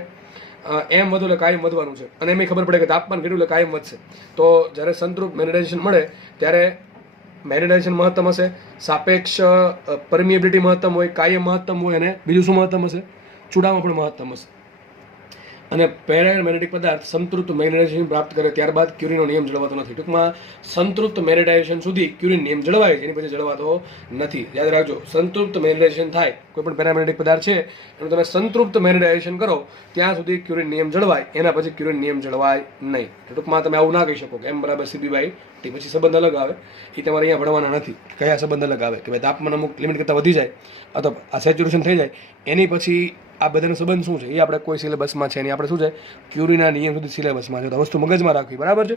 એમ વધુ એટલે કાયમ વધવાનું છે. અને એમ ખબર પડે કે તાપમાન ઘટ્યું એટલે કાયમ વધશે. તો જ્યારે સંતૃપ્ત મેગ્નેટાઇઝેશન મળે ત્યારે મેગ્નેટાઇઝેશન મહત્તમ હશે, સાપેક્ષ પરમિએબિલિટી મહત્તમ હોય, કાયમ મહત્તમ હોય, અને બીજું શું મહત્તમ હશે? ચુડામો પણ મહત્તમ હશે. અને પેરામેગ્નેટિક પદાર્થ સંતૃપ્ત મેગ્નેટાઇઝેશન પ્રાપ્ત કરે ત્યારબાદ ક્યુરીનો નિયમ જળવાતો નથી. ટૂંકમાં સંતૃપ્ત મેગ્નેટાઇઝેશન સુધી ક્યુરીનો નિયમ જળવાય છે, એની પછી જળવાતો નથી. યાદ રાખજો, સંતૃપ્ત મેગ્નેટાઇઝેશન થાય કોઈ પણ પેરામેગ્નેટિક પદાર્થ છે એનું તમે સંતૃપ્ત મેગ્નેટાઇઝેશન કરો ત્યાં સુધી ક્યુરીનો નિયમ જળવાય, એના પછી ક્યુરીનો નિયમ જળવાય નહીં. ટૂંકમાં તમે આવું ના કહી શકો કે એમ બરાબર સીબી બાય ટી, પછી સંબંધ અલગ આવે. એ તમારે અહીંયા ભણવાના નથી. કયા સંબંધ અલગ આવે કે ભાઈ તાપમાન અમુક લિમિટ કરતાં વધી જાય અથવા આ સેચ્યુરેશન થઈ જાય, એની પછી આ બધાનો સંબંધ શું છે એ આપણે કોઈ સિલેબસમાં છે નહીં. આપણે શું છે ક્યુરીના નિયમ સુધી સિલેબસમાં છે. તો વસ્તુ મગજમાં રાખવી. બરાબર છે?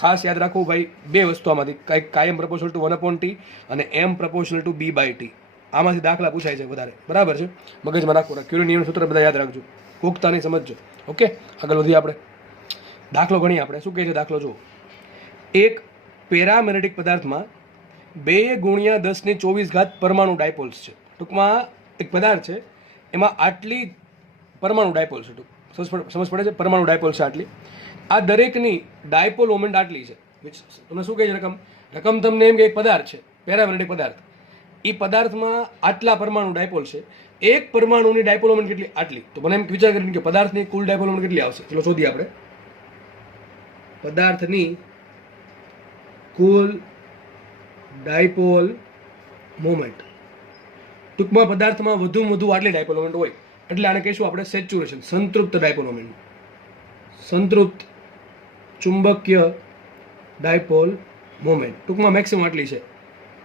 ખાસ યાદ રાખવું ભાઈ, બે વસ્તુ આમાંથી, કંઈક કાયમ પ્રપોર્શનલ ટુ 1/T અને એમ પ્રપોર્શનલ ટુ B/T. આમાંથી દાખલા પૂછાય છે વધારે. બરાબર છે? મગજમાં રાખવું. ક્યુરી નિયમ સૂત્ર બધા યાદ રાખજો, પુખ્તા નહીં સમજજો. ઓકે, આગળ વધીએ આપણે. દાખલો ગણીએ આપણે. શું કહે છે દાખલો? જુઓ, એક પેરામેગ્નેટિક પદાર્થમાં 2 × 10⁻²4 પરમાણુ ડાયપોલ્સ છે. ટૂંકમાં એક પદાર્થ છે એમાં આટલી પરમાણુ ડાયપોલ છે. સમજ પડે છે? પરમાણુ ડાયપોલ છે આટલી. આ દરેકની ડાયપોલ મોમેન્ટ આટલી છે. તમને શું કહે છે રકમ તમને એમ કે એક પદાર્થ છે, પેરામેગ્નેટિક પદાર્થ, એ પદાર્થમાં આટલા પરમાણુ ડાયપોલ છે. એક પરમાણુની ડાયપોલ મોમેન્ટ કેટલી? આટલી. તો મને એમ વિચાર કરીને કે પદાર્થની કુલ ડાયપોલ મોમેન્ટ કેટલી આવશે? ચલો શોધીએ આપણે. પદાર્થની કુલ ડાયપોલ મોમેન્ટ, ટૂંકમાં પદાર્થમાં વધુમાં વધુ આટલી ડાયપોલ મોમેન્ટ હોય એટલે આને કહીશું આપણે સેચ્યુરેશન, સંતૃપ્ત ડાયપોલ મોમેન્ટ. સંતૃપ્ત ચુંબકીય ડાયપોલ મોમેન્ટ ટૂંકમાં મેક્સિમમ આટલી છે.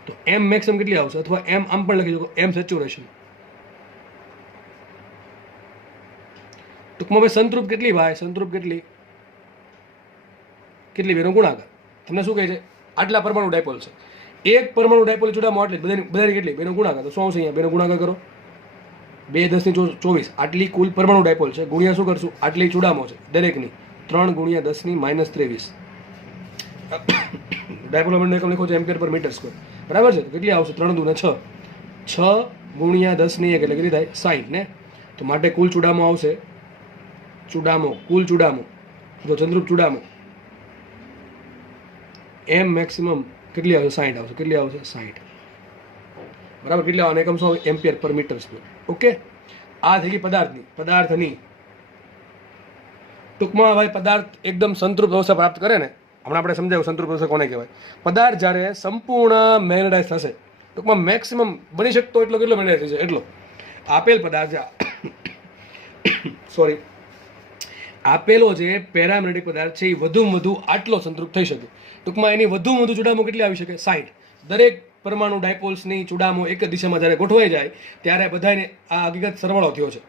તો એમ મેક્સિમમ કેટલી આવશે? અથવા એમ આમ પણ લખી શકો, એમ સેચ્યુરેશન. ટૂંકમાં ભાઈ સંતૃપ્ત કેટલી? ભાઈ સંતૃપ્ત કેટલી બેનો ગુણાકાર. તમને શું કહે છે? આટલા પરમાણુ ડાયપોલ છે. એક પરમાણુ ડાયપોલ ચુડામાં આટલી બધાની કેટલી બેનો ગુણાકાર. તો શું આવશે અહીંયા? બેનો ગુણાકાર કરો. 2 × 10⁻²4 આટલી કુલ પરમાણુ ડાયપોલ છે. ગુણ્યા શું કરશું? આટલી ચુડામો છે દરેકની. 3 × 10⁻23 ડાયપોલ મોમેન્ટ એકમ લખો છો એમ્પિયર પર મીટર સ્ક્વેર. બરાબર છે? તો કેટલી આવશે? 3 × 6 6 × 10⁻1 એટલે કેટલી થાય? 60 ને. તો માટે કુલ ચુડામો આવશે, કુલ ચુડામો જો ચંદ્રુપ ચુડામો એમ મેક્સિમમ કેટલી આવશે? 60 આવશે. કેટલી આવશે? 60. બરાબર? કેટલી આવવાના એકમ શું? એમ્પિયર પર મીટર સ્ક્વેર. ઓકે, આ થઈ ગઈ પદાર્થની ટૂંકમાં ભાઈ પદાર્થ એકદમ સંતૃપ્ત અવસ્થા પ્રાપ્ત કરે ને, હમણાં આપણે સમજાવ્યું સંતૃપ્ત અવસ્થા કોને કહેવાય. પદાર્થ જ્યારે સંપૂર્ણ મેગ્નેટાઇઝ થશે, ટૂંકમાં મેક્સિમમ બની શકતો એટલો કેટલો મેગ્નેટાઇઝ થશે એટલો આપેલ પદાર્થ સોરી આપેલો જે પેરામેગ્નેટિક પદાર્થ છે એ વધુમાં વધુ આટલો સંતૃપ્ત થઈ શકે. ટૂંકમાં એની વધુમાં વધુ ચુડામો કેટલી આવી શકે? 60. દરેક પરમાણુ ડાયપોલ્સની ચુડામો એક જ દિશામાં જ્યારે ગોઠવાઈ જાય ત્યારે બધાને આ હકીકત સરવાળો થયો છે.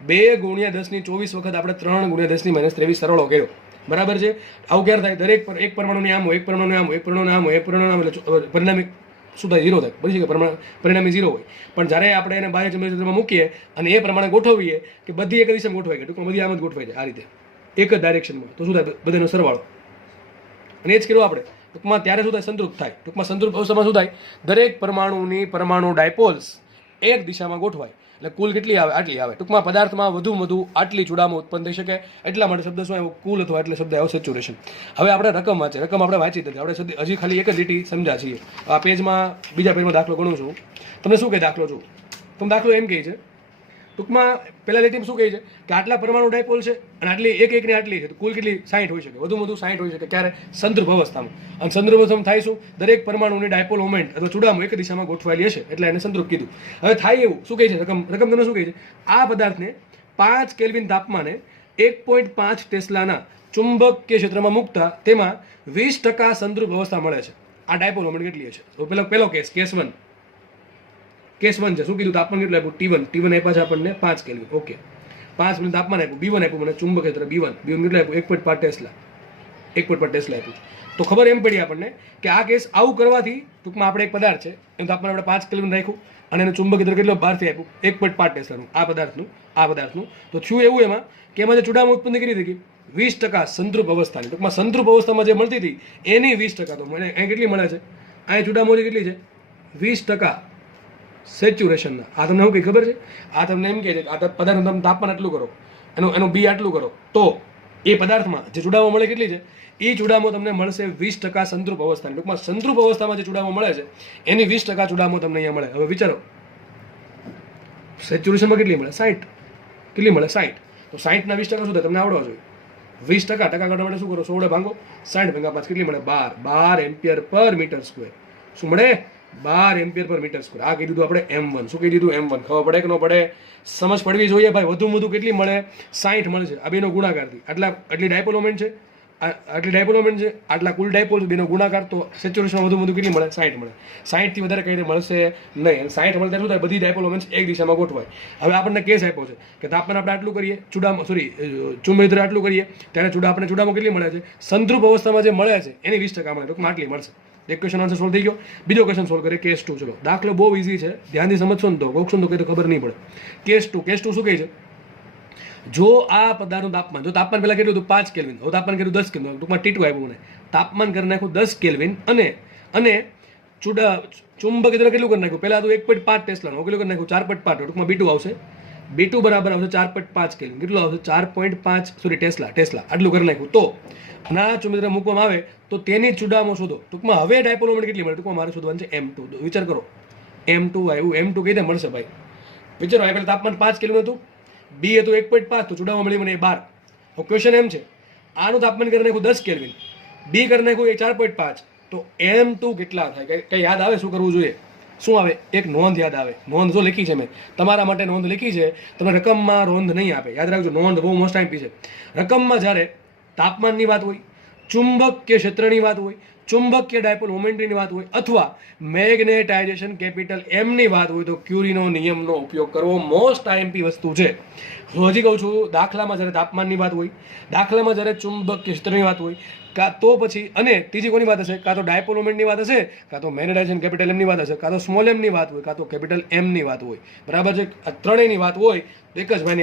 2 × 10⁻24 વખત આપણે 3 × 10⁻23 સરવાળો કર્યો, બરાબર છે. આવું ક્યારે થાય? દરેક એક પરમાણુની આમ હોય, એક પરમાણુની આમ હોય, એક પરમાણુની આમ હોય, એક પરમાણુની આમ, એટલે પરિણામી શું થાય? 0 થાય. બની શકે પરિણામી 0 હોય. પણ જ્યારે આપણે એને બાહ્ય ચુંબકીય ક્ષેત્રમાં મૂકીએ અને એ પ્રમાણે ગોઠવીએ કે બધી એક દિશામાં ગોઠવાઈ ગઈ, ટૂંકમાં બધી આમ જ ગોઠવાઈ જાય આ રીતે એક જ ડાયરેક્શનમાં, તો શું થાય? બધાનો સરવાળો. અને એ જ કર્યું આપણે. ટૂંકમાં ત્યારે શું થાય? સંતૃપ્ત થાય. ટૂંકમાં સંતૃપ્ત અવસ્થામાં શું થાય? દરેક પરમાણુની પરમાણુ ડાયપોલ્સ એક દિશામાં ગોઠવાય એટલે કુલ કેટલી આવે? આટલી આવે. ટૂંકમાં પદાર્થમાં વધુમાં વધુ આટલી ચુડામો ઉત્પન્ન થઈ શકે. એટલા માટે શબ્દ શું આવ્યો? કુલ, અથવા એટલે શબ્દ આવ્યો સેચ્યુરેશન. હવે આપણે રકમ વાંચે, રકમ આપણે વાંચી નથી, આપણે હજી ખાલી એક જ લીટી સમજા છીએ. આ પેજમાં બીજા પેજમાં દાખલો ગણું છું. તમને શું કહે દાખલો? છું તમે દાખલો એમ કહે છે, ટૂંકમાં પહેલા લીટીમાં શું કહે છે કે આટલા પરમાણુ ડાયપોલ છે અને આટલી એક એકની આટલી છે, તો કુલ કેટલી? 60 હોઈ શકે. વધુમાં વધુ 60 હોઈ શકે. ક્યારે? સંતૃપ્ત અવસ્થામાં. અને સંતૃપ્ત અવસ્થામાં થાય શું? દરેક પરમાણુની ડાયપોલ મોમેન્ટ અથવા ચુડામો એક દિશામાં ગોઠવાયેલી હશે એટલે એને સંતૃપ્ત કીધું. હવે થાય એવું શું કહે છે? રકમ તમને શું કહે છે? આ પદાર્થને 5 કેલ્વિન તાપમાને 1.5 ટેસ્લાના ચુંબકીય ક્ષેત્રમાં મૂકતા તેમાં 20% સંતૃપ્ત અવસ્થા મળે છે. આ ડાયપોલ મોમેન્ટ કેટલી છે? તો પેલો કેસ 1 કેસ 1 છે. શું કીધું? તાપમાન કેટલું આપ્યું? T1 આપ્યા છે આપણને 5 કેલ્વિન. ઓકે, 5 કેલ્વિન તાપમાન આપ્યું. B1 આપ્યું મને ચુંબક ક્ષેત્ર B1 કેટલું આપ્યું? 1.5 ટેસ્લા. 1.5 ટેસ્લા આપ્યું. તો ખબર એમ પડી આપણને કે આ કેસ આવું કરવાથી ટૂંકમાં આપણે એક પદાર્થ છે એનું તાપમાન આપણે 5 કેલ્વિન રાખ્યું અને એનું ચુંબક ક્ષેત્ર કેટલું બહારથી આપ્યું? 1.5 ટેસ્લાનું. આ પદાર્થનું તો થયું એવું એમાં કે એમાં જે ચુડામો ઉત્પન્ન કરી હતી 20% સંતૃપ્ત અવસ્થાની. ટૂંકમાં સંતૃપ્ત અવસ્થામાં જે મળતી હતી એની 20%. તો મને અહીં કેટલી મળે છે? અહીં ચુડામો કેટલી છે? 20% સેચ્યુરેશનના. આ તમને શું કહે ખબર છે? આ તમને એમ કહે છે કે આ પદાર્થનું તમે તાપમાન આટલું કરો, એનું બી આટલું કરો, તો એ પદાર્થમાં જે ચુડામો મળે કેટલી છે? એ ચુડામો તમને મળશે 20% સંતૃપ્ત અવસ્થાની. ટૂંકમાં સંતૃપ્ત અવસ્થામાં જે ચુડામો મળે છે એની 20% ચુડામો તમને અહીંયા મળે. હવે વિચારો સેચ્યુરેશનમાં કેટલી મળે? 60. કેટલી મળે? 60. તો 60 ના 20% શું થાય? તમને આવડવા જોઈએ. 20% ટકા કાઢવા માટે શું કરો? 16 ભાંગો 60 ભાંગા 5 કેટલી મળે? 12 એમ્પિયર પર મીટર સ્ક્વેર. શું મળે? 12 એમ્પિયર પર મીટર સ્ક્વેર. આ કહી દીધું આપણે M1. શું કહી દીધું? M1. ખબર પડે કે ન પડે? સમજ પડવી જોઈએ ભાઈ. વધુમાં વધુ કેટલી મળે? 60 મળશે. આ બેનો ગુણાકારથી આટલી ડાયપોલ મોમેન્ટ છે, આટલી ડાયપોલ મોમેન્ટ છે, આટલા કુલ ડાયપોલ, બેનો ગુણાકાર, તો સેચ્યુરેશનમાં વધુમાં વધુ કેટલી મળે? 60 મળે. 60 થી વધારે કઈ રીતે મળશે નહીં. અને 60 મળે ત્યારે શું થાય? બધી ડાયપોલ મોમેન્ટ એક દિશામાં ગોઠવાય. હવે આપણને કેસ આપ્યો છે કે તાપમાન આપણે આટલું કરીએ, ચુંબક આટલું કરીએ ત્યારે આપણે ચુડામો કેટલી મળે છે? સંતૃપ્ત અવસ્થામાં જે મળે છે એની 20% મળે. ટૂંકમાં આટલી મળશે. એક ક્વેશ્ચન આન્સર સોલ્વ થઈ ગયો. બીજો ક્વેશ્ચન સોલ્વ કરીએ. કેસ 2. ચલો, દાખલો બહુ ઇઝી છે, ધ્યાનથી સમજશો ને તો ગોખશો ને તો કંઈ ખબર નહીં પડે. કેસ 2 શું કહે છે? જો આ પદાર્થનું તાપમાન, જો તાપમાન પહેલા કેટલું હતું? 5 કેલ્વિન. હવે તાપમાન કર્યું 10 કેલ્વિન. ટૂંકમાં T2 આપ્યું મને. તાપમાન કરી નાખ્યું 10 કેલ્વિન અને ચુંબક ક્ષેત્ર કેટલું કરી નાખ્યું? પહેલા હતું 1.5 ટેસ્લાનું. કેટલું કરી નાખ્યું? 4.5. ટૂંકમાં B2 આવશે. B2 બરાબર આવશે 4.5 કેલ્વિન. કેટલું આવશે? 4.5 ટેસ્લા આટલું કરી નાખ્યું. તો ના ચુંબક મૂકવામાં આવે તો તેની ચુડામો શોધો. ટૂંકમાં હવે ડાયપોલ મોમેન્ટ કેટલી મળે? ટૂંકમાં મારે શોધવાનું છે M2. વિચાર કરો, M2 આવ્યું. M2 કઈ રીતે મળશે ભાઈ? વિચારો, આ પહેલાં તાપમાન 5 કેલ્વિન હતું, B હતું 1.5, તો ચુડામો મળી મને 12. હવે ક્વેશ્ચન એમ છે, આનું તાપમાન કરી નાખ્યું 10 કેલ્વિન, B કરી નાખ્યું 4.5, તો M2 કેટલા થાય? કઈ યાદ આવે? શું કરવું જોઈએ? શું આવે? એક નોંધ યાદ આવે. નોંધ જો લખી છે મેં તમારા માટે, નોંધ લખી છે. તમને રકમમાં નોંધ નહીં આપે, યાદ રાખજો. નોંધ બહુ મોસ્ટ આઈપી છે. રકમમાં જ્યારે તાપમાનની વાત હોય, ચુંબકીય ક્ષેત્રની વાત હોય, ચુંબકીય ડાયપોલ મોમેન્ટની વાત હોય, અથવા મેગ્નેટાઇઝેશન કેપિટલ M ની વાત હોય, તો ક્યુરીનો નિયમનો ઉપયોગ કરવો મોસ્ટ આઈએમપી વસ્તુ છે. હજી કહું છું, દાખલામાં જ્યારે તાપમાનની વાત હોય, દાખલામાં જ્યારે ચુંબકીય ક્ષેત્રની વાત હોય, તો પછી અને ત્રીજી કોની વાત હશે? કાં તો ડાયપોલ મોમેન્ટની વાત હશે, કાં તો મેગ્નેટાઇઝેશન કેપિટલ M ની વાત હશે, કાં તો સ્મોલ m ની વાત હોય, કાં તો કેપિટલ M ની વાત હોય. બરાબર છે? આ ત્રણેયની વાત હોય. એક જ ભાઈને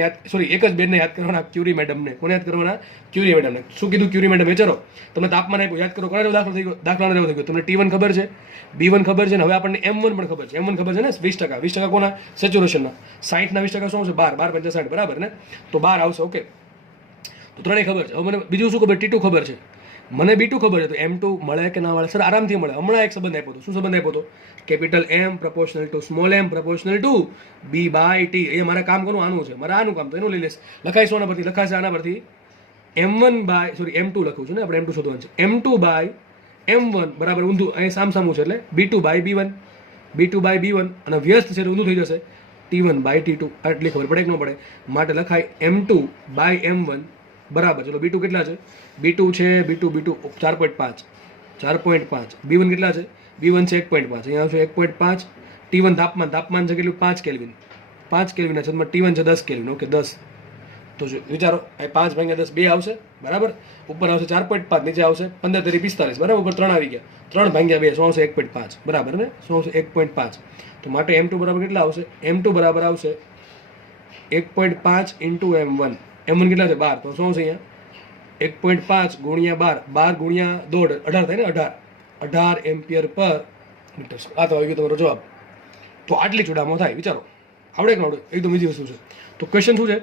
એક જ બેનને યાદ કરવાના, ક્યુરી મેડમને. કોને યાદ કરવાના? ક્યુરી મેડમને. શું કીધું ક્યુરી મેડમ? વિચારો, તમને તાપમાન આપ્યું, યાદ કરો. કોનો દાખલો થઈ ગયો? દાખલાનો થઈ ગયો. તમને T1 ખબર છે, B1 ખબર છે, ને હવે આપણને M1 પણ ખબર છે. M1 ખબર છે ને? 20%. 20% કોના? સેચ્યુરેશનના. 60 ના 20% શું આવશે? 12 5 60. બરાબર ને? તો 12 આવશે. ઓકે, તો ત્રણેય ખબર છે. હવે મને બીજું શું ખબર? T2 ખબર છે, મને B2 ખબર છે. તો M2 મળે કે ના મળે? સર આરામથી મળે. હમણાં એક સંબંધ આપ્યો હતો. શું સંબંધ આપ્યો હતો? Capital M proportional to small m proportional two B/T. એ મારે કામ કરવું આનું છે, મારે આનું કામ, તો એનું લઈ લેશે. લખાઈશું આના પરથી, લખાશે આના પરથી M1 બાય M2 લખું છું ને, આપણે M2 શોધવાનું છે. M2 બાય M1 બરાબર ઊંધું અહીં સામસામું છે, એટલે B2 by B1, B2 by B1, અને વ્યસ્ત છે ઊંધું થઈ જશે T1 બાય T2. આટલી ખબર પડે કે ન પડે? માટે લખાય M2 બાય M1 બરાબર, ચલો B2 કેટલા છે? B2 છે B2 4.5, 4.5. B1 કેટલા છે? B1 છે 1.5, અહીંયા આવશે 1.5. T1 તાપમાન છે કેટલું? 5 કેલ્વિન. 5 કેલ્વિનના છેદમાં T1 છે 10 કેલ્વિન. ઓકે 10. તો વિચારો, 5 ભાગ્યા 10 2 આવશે બરાબર. ઉપર આવશે 4.5, નીચે આવશે 15 તરી 45 બરાબર. ઉપર 3 આવી ગયા, 3 ભાગ્યા 2 શું આવશે? 1.5 બરાબર ને? શું આવશે? 1.5. તો માટે M2 બરાબર કેટલા આવશે? M2 બરાબર આવશે 1.5 ઇન્ટુ M1. M1 કેટલા છે? 12. તો શું આવશે અહીંયા? 1.5 ગુણ્યા 12, 12 ગુણ્યા 2, 18 થાય ને? 18 એમ્પિયર પર મીટર. આ તો આવી ગયો તમારો જવાબ. તો આટલી ચૂડામો થાય. વિચારો, આવડે કે આવડે? એકદમ ઈઝી વસ્તુ છે. તો ક્વેશ્ચન શું છે?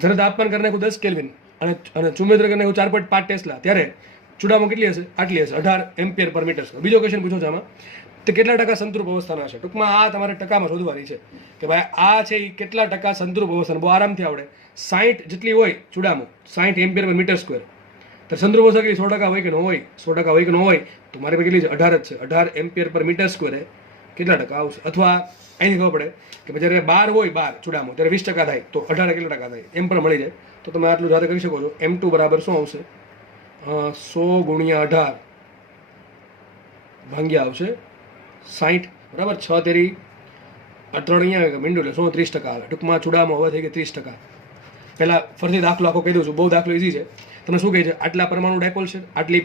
જ્યારે તાપમાન કરી નાખું 10 કેલ્વિન અને ચુંબકીય કરી નાખું 4.5 ટેસ્લા, ત્યારે ચૂડામો કેટલી હશે? આટલી હશે, 18 એમ્પિયર પર મીટર સ્ક્વેર. બીજો ક્વેશ્ચન પૂછો છે આમાં, તો કેટલા ટકા સંતૃપ અવસ્થાના છે? ટૂંકમાં આ તમારે ટકામાં શોધવાની છે કે ભાઈ આ છે એ કેટલા ટકા સંતૃપ અવસ્થાના. બહુ આરામથી આવડે. 60 જેટલી હોય ચૂડામો, 60 એમ્પિયર પર મીટર સ્ક્વેર. તો સંતૃપ અવસ્થા કેટલી? 100% હોય કે ન હોય? 100% હોય કે ન હોય? તો મારી પાસે કેટલી છે? 18 જ છે. 18 એમ્પિયર પર મીટર સ્ક્વેર કેટલા ટકા આવશે? અથવા અહીંથી ખબર પડે કે જ્યારે 12 હોય, 12 ચૂડામો, ત્યારે 20% થાય, તો 18 કેટલા ટકા થાય? એમ પણ મળી જાય. તો તમે આટલું જાતે કરી શકો છો. M2 બરાબર શું આવશે? 100 ગુણ્યા 18 ભાગ્યા આવશે 60 બરાબર. 6 તેરી 3 અહીંયા મીંડું, એટલે 30% આવે. ટૂંકમાં ચૂડામો હવે થઈ ગયા 30%. પહેલાં ફરીથી દાખલો આખો કહી દઉં છું, બહુ દાખલો ઇઝી છે. તમને શું કહે છે? આટલા પરમાણુ ડાયપોલ છે, આટલી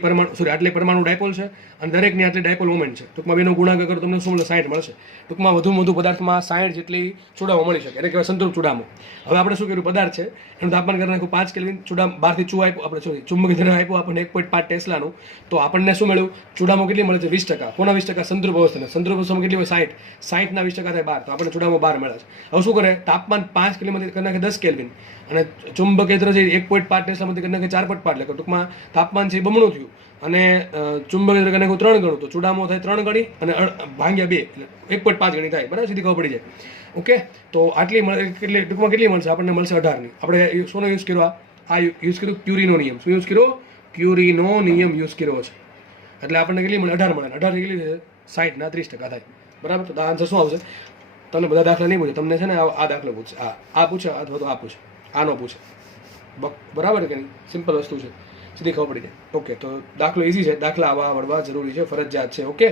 પરમાણુ ડાયપોલ છે, અને દરેકની આટલી ડાયપોલ મોમેન્ટ છે. ટૂંકમાં બેનો ગુણાકાર કરો તમને શું મળે? 60 મળશે. ટૂંકમાં વધુમાં વધુ પદાર્થમાં 60 જેટલી ચૂડામો મળી શકે, એટલે કહેવાય સંતૃપ્ત ચૂડામો. હવે આપણે શું કર્યું? પદાર્થ છે એનું તાપમાન કરી નાખ્યું 5 કેલ્વિન. બહારથી ચુંબકીય દ્રવ્ય આપ્યું આપણને 1.5 ટેસ્લાનું. તો આપણને શું મળ્યું? ચૂડામો કેટલી મળે છે? 20%. કોના 20%? સંતૃપ્ત અવસ્થાના. સંતૃપ્ત અવસ્થામાં કેટલી હોય? 60. 60ના 20% થાય 12. તો આપણને ચૂડામો 12 મળે છે. હવે શું કરે? તાપમાન 5 કેલ્વિનમાંથી કરી નાખે 10 કેલ્વિન, અને ચુંબકીય દ્રવ્ય 1.5 ટેસ્લામાંથી કરી નાખે 4.5. એટલે ટૂંકમાં તાપમાન છે એ બમણું થયું, અને ચુંબકીય દ્રવ્ય કરી નાખ્યું 3 ગણું. તો ચૂડામો થાય 3 ગણી, અને ભાગ્યા 2 એટલે 1.5 ગણી થાય બરાબર. સીધી ખબર પડી જાય. ઓકે, તો આટલી કેટલી ટૂંકમાં કેટલી મળશે? આપણને મળશે 18ની. આપણે શોનો યુઝ કર્યો? આ યુઝ કર્યો ક્યુરીનો નિયમ. શું યુઝ કર્યો? ક્યુરીનો નિયમ યુઝ કર્યો છે. એટલે આપણને કેટલી મળે? 18 મળે. 18 કેટલી છે? 60 ના 30% થાય બરાબર. તો આન્સર શું આવશે? તમને બધા દાખલા નહીં પૂછે, તમને છે ને આ દાખલો પૂછે, આ પૂછે, અથવા તો આ પૂછે, આનો પૂછે બરાબર કે નહીં? સિમ્પલ વસ્તુ છે, સીધી ખબર પડી જાય. ઓકે, તો દાખલો ઇઝી છે. દાખલા આવડવા જરૂરી છે, ફરજિયાત છે. ઓકે.